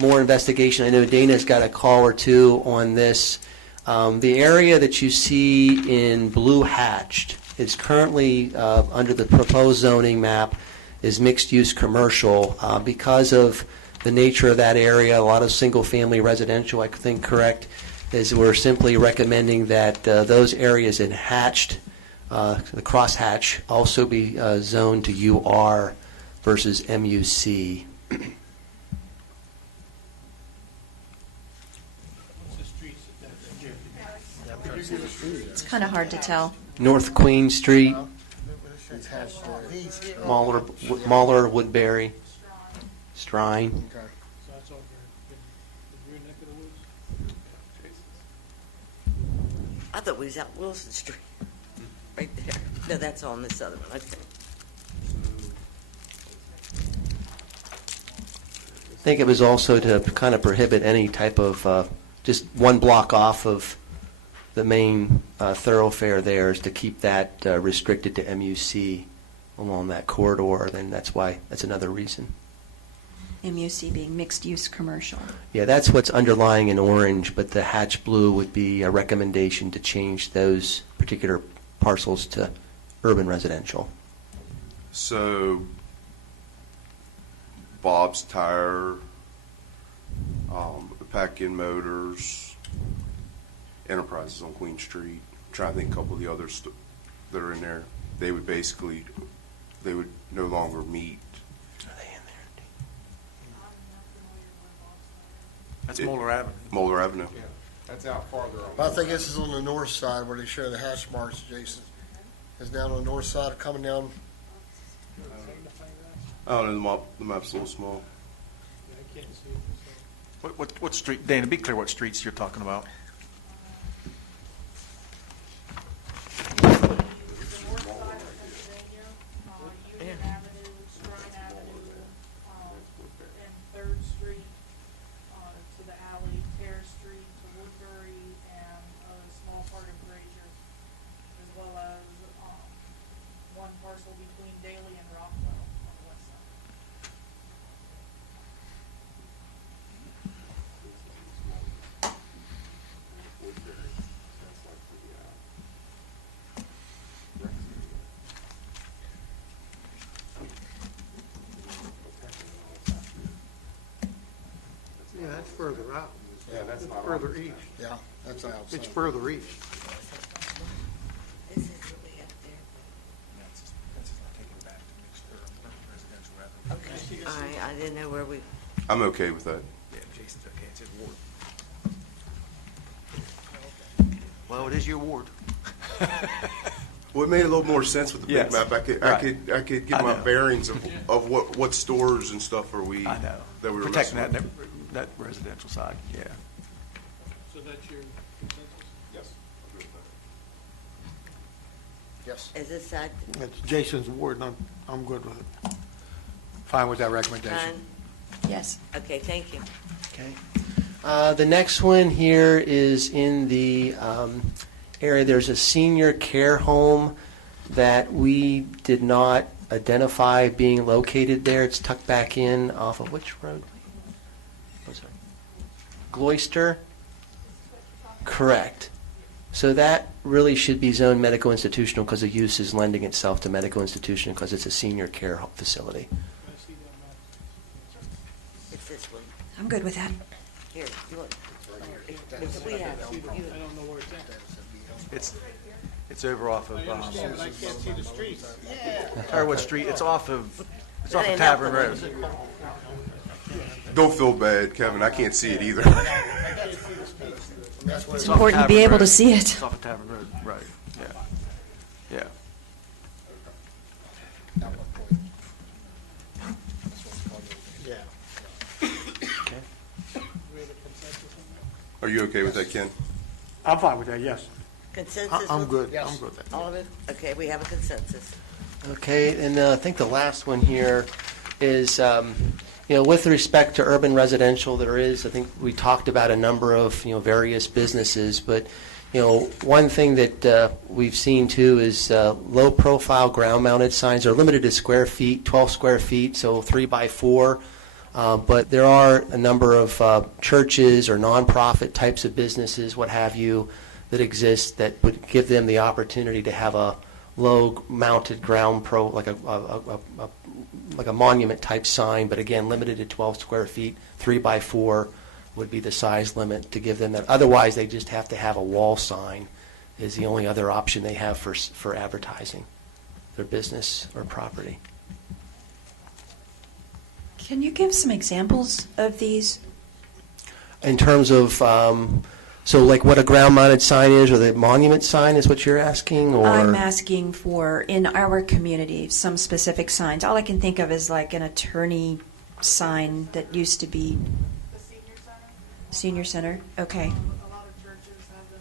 more investigation. I know Dana's got a call or two on this. The area that you see in blue hatched is currently, under the proposed zoning map, is mixed-use commercial. Because of the nature of that area, a lot of single-family residential, I think correct, is we're simply recommending that those areas in hatched, the crosshatch, also be zoned to UR versus MUC. What's the streets that kind of hard to tell. North Queen Street, Attached to it. Mahler, Woodbury, Strine. Okay. So that's over in your neck of the woods? I thought we was out Wilson Street, right there. No, that's on this other one, okay. I think it was also to kind of prohibit any type of, just one block off of the main thoroughfare there, is to keep that restricted to MUC along that corridor. Then that's another reason. MUC being mixed-use commercial. Yeah, that's what's underlying in orange, but the hatch blue would be a recommendation to change those particular parcels to urban residential. So Bob's Tire, Pack-In Motors, Enterprises on Queen Street, trying to think a couple of the others that are in there, they would no longer meet. That's Moeller Avenue. Moeller Avenue. Yeah, that's out farther on. But I think this is on the north side where they show the hash marks, Jason. Is down on the north side coming down. I don't know, the map's a little small. I can't see it. What street, Dana, be clear what streets you're talking about. Union Avenue, Strine Avenue, and Third Street, to the alley, Terrace Street to Woodbury, and a small part of Granger, as well as, one parcel between Daly and Rockwell on the west side. Yeah, that's further out. Yeah, that's It's not. further east. Yeah, that's outside. It's further east. This is really up there. Okay, all right, I didn't know where we, I'm okay with that. Yeah, Jason's okay, it's his ward. Well, it is your ward. Well, it made a little more sense with the big Yes. map. I could Right. get I my know. bearings of what stores and stuff are we. I know. That we were Protecting messing that, with. that residential side, yeah. So that's your consensus? Yes. Yes. is this side It's Jason's ward, and I'm good with it. Fine with that recommendation. done? Yes. Okay, thank you. Okay. The next one here is in the area. There's a senior care home that we did not identify being located there. It's tucked back in off of which road? Oh, sorry. Gloucester? Correct. So that really should be zoned medical institutional because the use is lending itself to medical institution because it's a senior care facility. Can I see that map? It's this one. I'm good with that. Here, you want, if we have, you, I don't know where it's at. It's over off of, I understand, but I can't see the streets. Firewood Street, it's off of That ain't Tavern nothing. Road. Don't feel bad, Kevin. I can't see it either. It's important to be able to see it. It's off of Tavern Road, right, yeah. Yeah. Yeah. Okay. Are you okay with that, Ken? I'm fine with that, yes. consensus? I'm with- good. I'm good with that. All of it? Okay, we have a consensus. Okay, and I think the last one here is, with respect to urban residential, there is, I think we talked about a number of, various businesses, but, one thing that we've seen too is low-profile ground-mounted signs are limited to square feet, 12 square feet, so 3 by 4. But there are a number of churches or nonprofit types of businesses, what have you, that exist that would give them the opportunity to have a low-mounted ground like a monument-type sign, but again, limited to 12 square feet, 3 by 4 would be the size limit to give them that. Otherwise, they just have to have a wall sign is the only other option they have for advertising their business or property. Can you give some examples of these? In terms of So like what a ground-mounted sign is, or the monument sign is what you're asking, or? I'm asking for, in our community, some specific signs. All I can think of is like an attorney sign that used to be The senior center, senior center. Okay. a lot of churches have them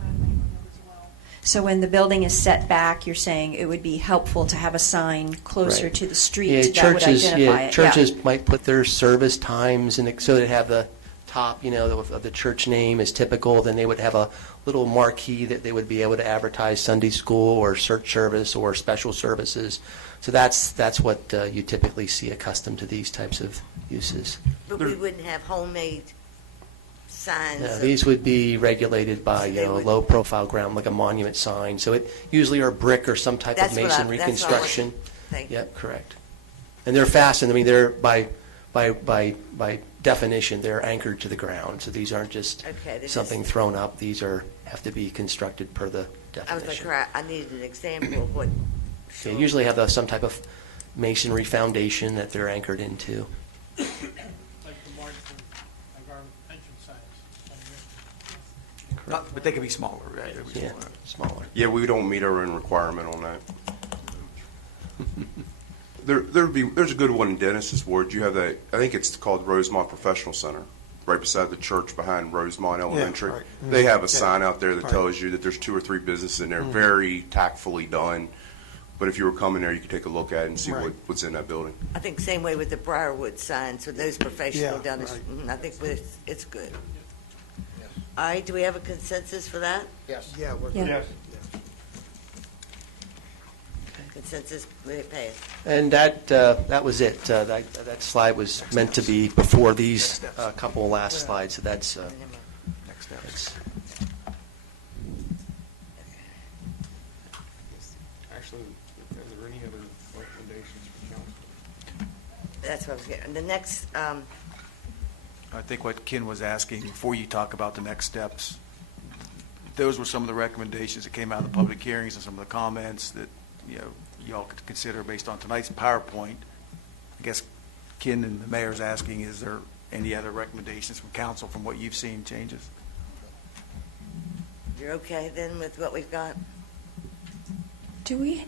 in the neighborhood as well. So when the building is set back, you're saying it would be helpful to have a sign closer Right. to the street Yeah, that would churches, identify it. churches might put their service times, and so they have the top, of the church name is typical, then they would have a little marquee that they would be able to advertise Sunday school or church service or special services. So that's what you typically see accustomed to these types of uses. But we wouldn't have homemade signs. No, of- these would be regulated by, They would- low-profile ground, like a monument sign. So it usually are brick or some type of That's what I- masonry that's what I was construction. thinking. Yep, correct. And they're fastened, I mean, they're by definition, they're anchored to the ground. So these aren't just Okay, they're something just- thrown up. These have to be constructed per the I was like, definition. right, I needed an example of what. They usually have some type of masonry foundation that they're anchored into. Like the Martinsville, like our entrance signs. But they could be smaller, right? They could be Yeah, smaller. smaller. Yeah, we don't meet our own requirement on that. There's a good one in Dennis's ward. You have that, I think it's called Rosemont Professional Center, right beside the church behind Rosemont Elementary. right. They have a Yeah. sign out there that Right. tells you that there's 2 or 3 businesses in there, very tactfully done. But if you were coming there, you could take a look at it and see Right. what's in that building. I think same way with the Briarwood signs, so those professional Yeah, done, right. I think it's good. All right, do we have a consensus for that? Yes. Yeah, we're Yeah. Yes. Consensus, let it pass. And that was it. That slide was meant to be before these couple last slides, so that's, Next steps. that's Actually, are there any other recommendations for council? That's what I was getting. The next, I think what Ken was asking, before you talk about the next steps, those were some of the recommendations that came out of the public hearings and some of the comments that, y'all could consider based on tonight's PowerPoint. I guess Ken and the mayor's asking, is there any other recommendations from council from what you've seen changes? you're okay then with what we've got? Do we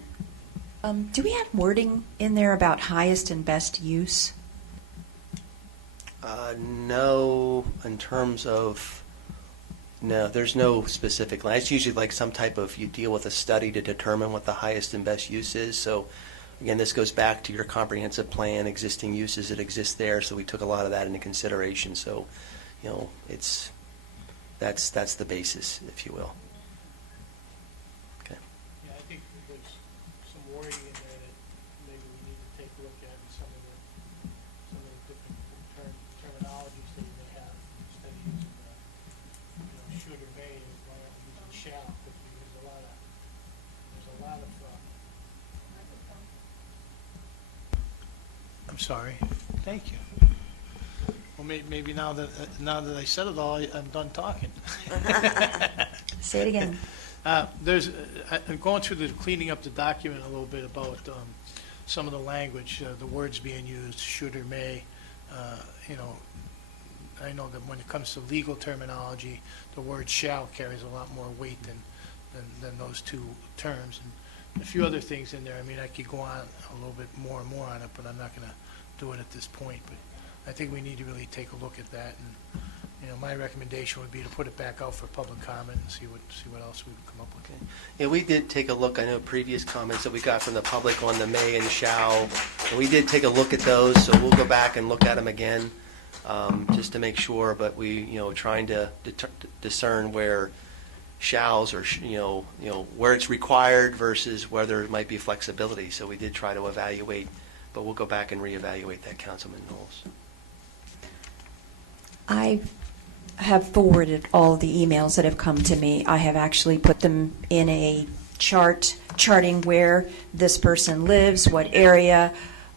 have wording in there about highest and best use? No, in terms of, no, there's no specific line. It's usually like some type of, you deal with a study to determine what the highest and best use is. So again, this goes back to your comprehensive plan, existing uses that exist there. So we took a lot of that into consideration. So, that's the basis, if you will. Okay. Yeah, I think there's some wording in there that maybe we need to take a look at and some of the different terminologies that they have, instead of using, should or may, why not using shall, because there's a lot of, I'm sorry, thank you. Well, maybe now that I said it all, I'm done talking. Say it again. I'm going through cleaning up the document a little bit about some of the language, the words being used, should or may. I know that when it comes to legal terminology, the word shall carries a lot more weight than those two terms. And a few other things in there, I mean, I could go on a little bit more and more on it, but I'm not going to do it at this point. But I think we need to really take a look at that, and, my recommendation would be to put it back out for public comment and see what else we can come up with. Yeah, we did take a look, I know previous comments that we got from the public on the may and shall, and we did take a look at those, so we'll go back and look at them again, just to make sure, but we, trying to discern where shalls or, where it's required versus where there might be flexibility, so we did try to evaluate, but we'll go back and reevaluate that, Councilman Knowles. I have forwarded all the emails that have come to me. I have actually put them in a chart, charting where this person lives, what area,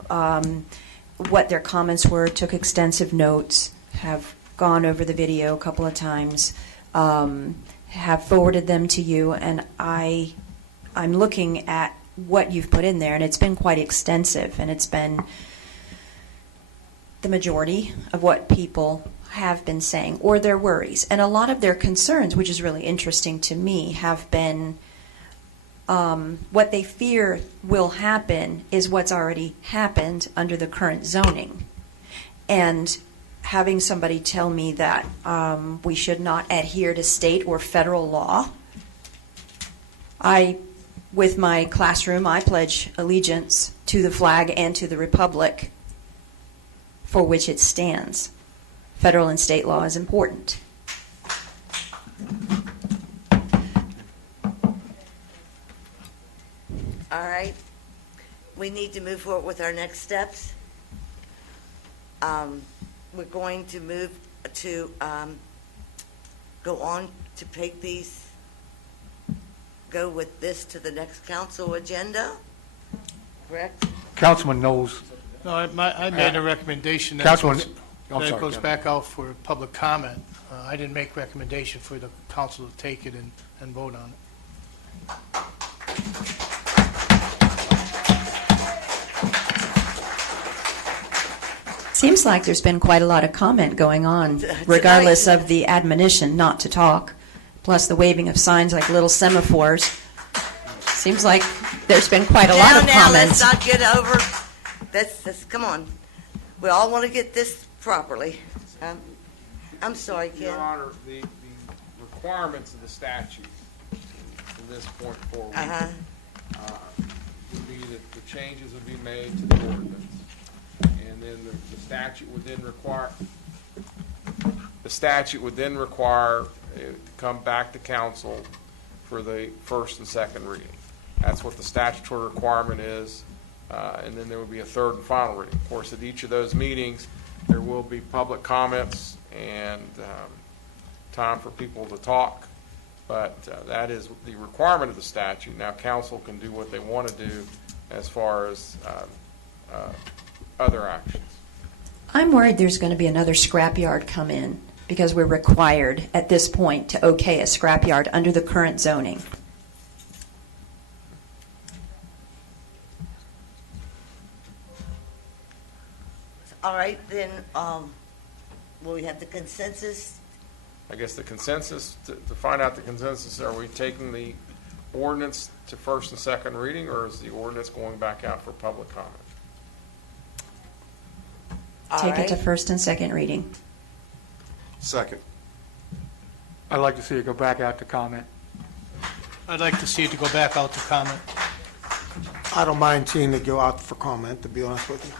what their comments were, took extensive notes, have gone over the video a couple of times, have forwarded them to you, and I'm looking at what you've put in there, and it's been quite extensive, and it's been the majority of what people have been saying, or their worries. And a lot of their concerns, which is really interesting to me, have been what they fear will happen is what's already happened under the current zoning. And having somebody tell me that we should not adhere to state or federal law, with my classroom, I pledge allegiance to the flag and to the republic for which it stands. Federal and state law is important. All right. We need to move forward with our next steps. We're going to move to go on to take these, go with this to the next council agenda, correct? Councilman Knowles. No, I made a recommendation that Councilman, that it goes back out for public comment. I didn't make recommendation for the council to take it and vote on it. Seems like there's been quite a lot of comment going on, regardless of the admonition not to talk, plus the waving of signs like little semaphores. Seems like there's been quite a lot of Now, let's comments. not get over, let's, come on. We all want to get this properly. I'm sorry, Ken. Your Honor, the requirements of the statute from this point forward would be that the changes would be made to the ordinance. And then the statute would then require it to come back to council for the first and second reading. That's what the statutory requirement is. And then there would be a third and final reading. Of course, at each of those meetings, there will be public comments and time for people to talk. But that is the requirement of the statute. Now, council can do what they want to do as far as other actions. I'm worried there's going to be another scrapyard come in because we're required at this point to okay a scrapyard under the current zoning. All right, then, will we have the consensus? I guess the consensus, to find out the consensus, are we taking the ordinance to first and second reading, or is the ordinance going back out for public comment? Take it to first and second reading. Second. I'd like to see it go back out to comment. I'd like to see it to go back out to comment. I don't mind seeing it go out for comment, to be honest with you.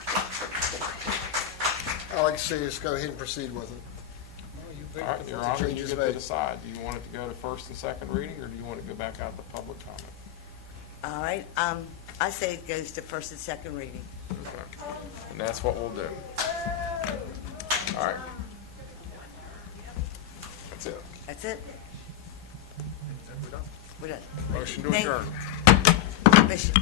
I'd like to see us go ahead and proceed with it. All right, Your Honor, you changes get to made. decide. Do you want it to go to first and second reading, or do you want it to go back out to public comment? All right, I say it goes to first and second reading. Okay. And that's what we'll do. All right. That's it. That's it? We're done. Motion to Thank- adjourn. Bishop.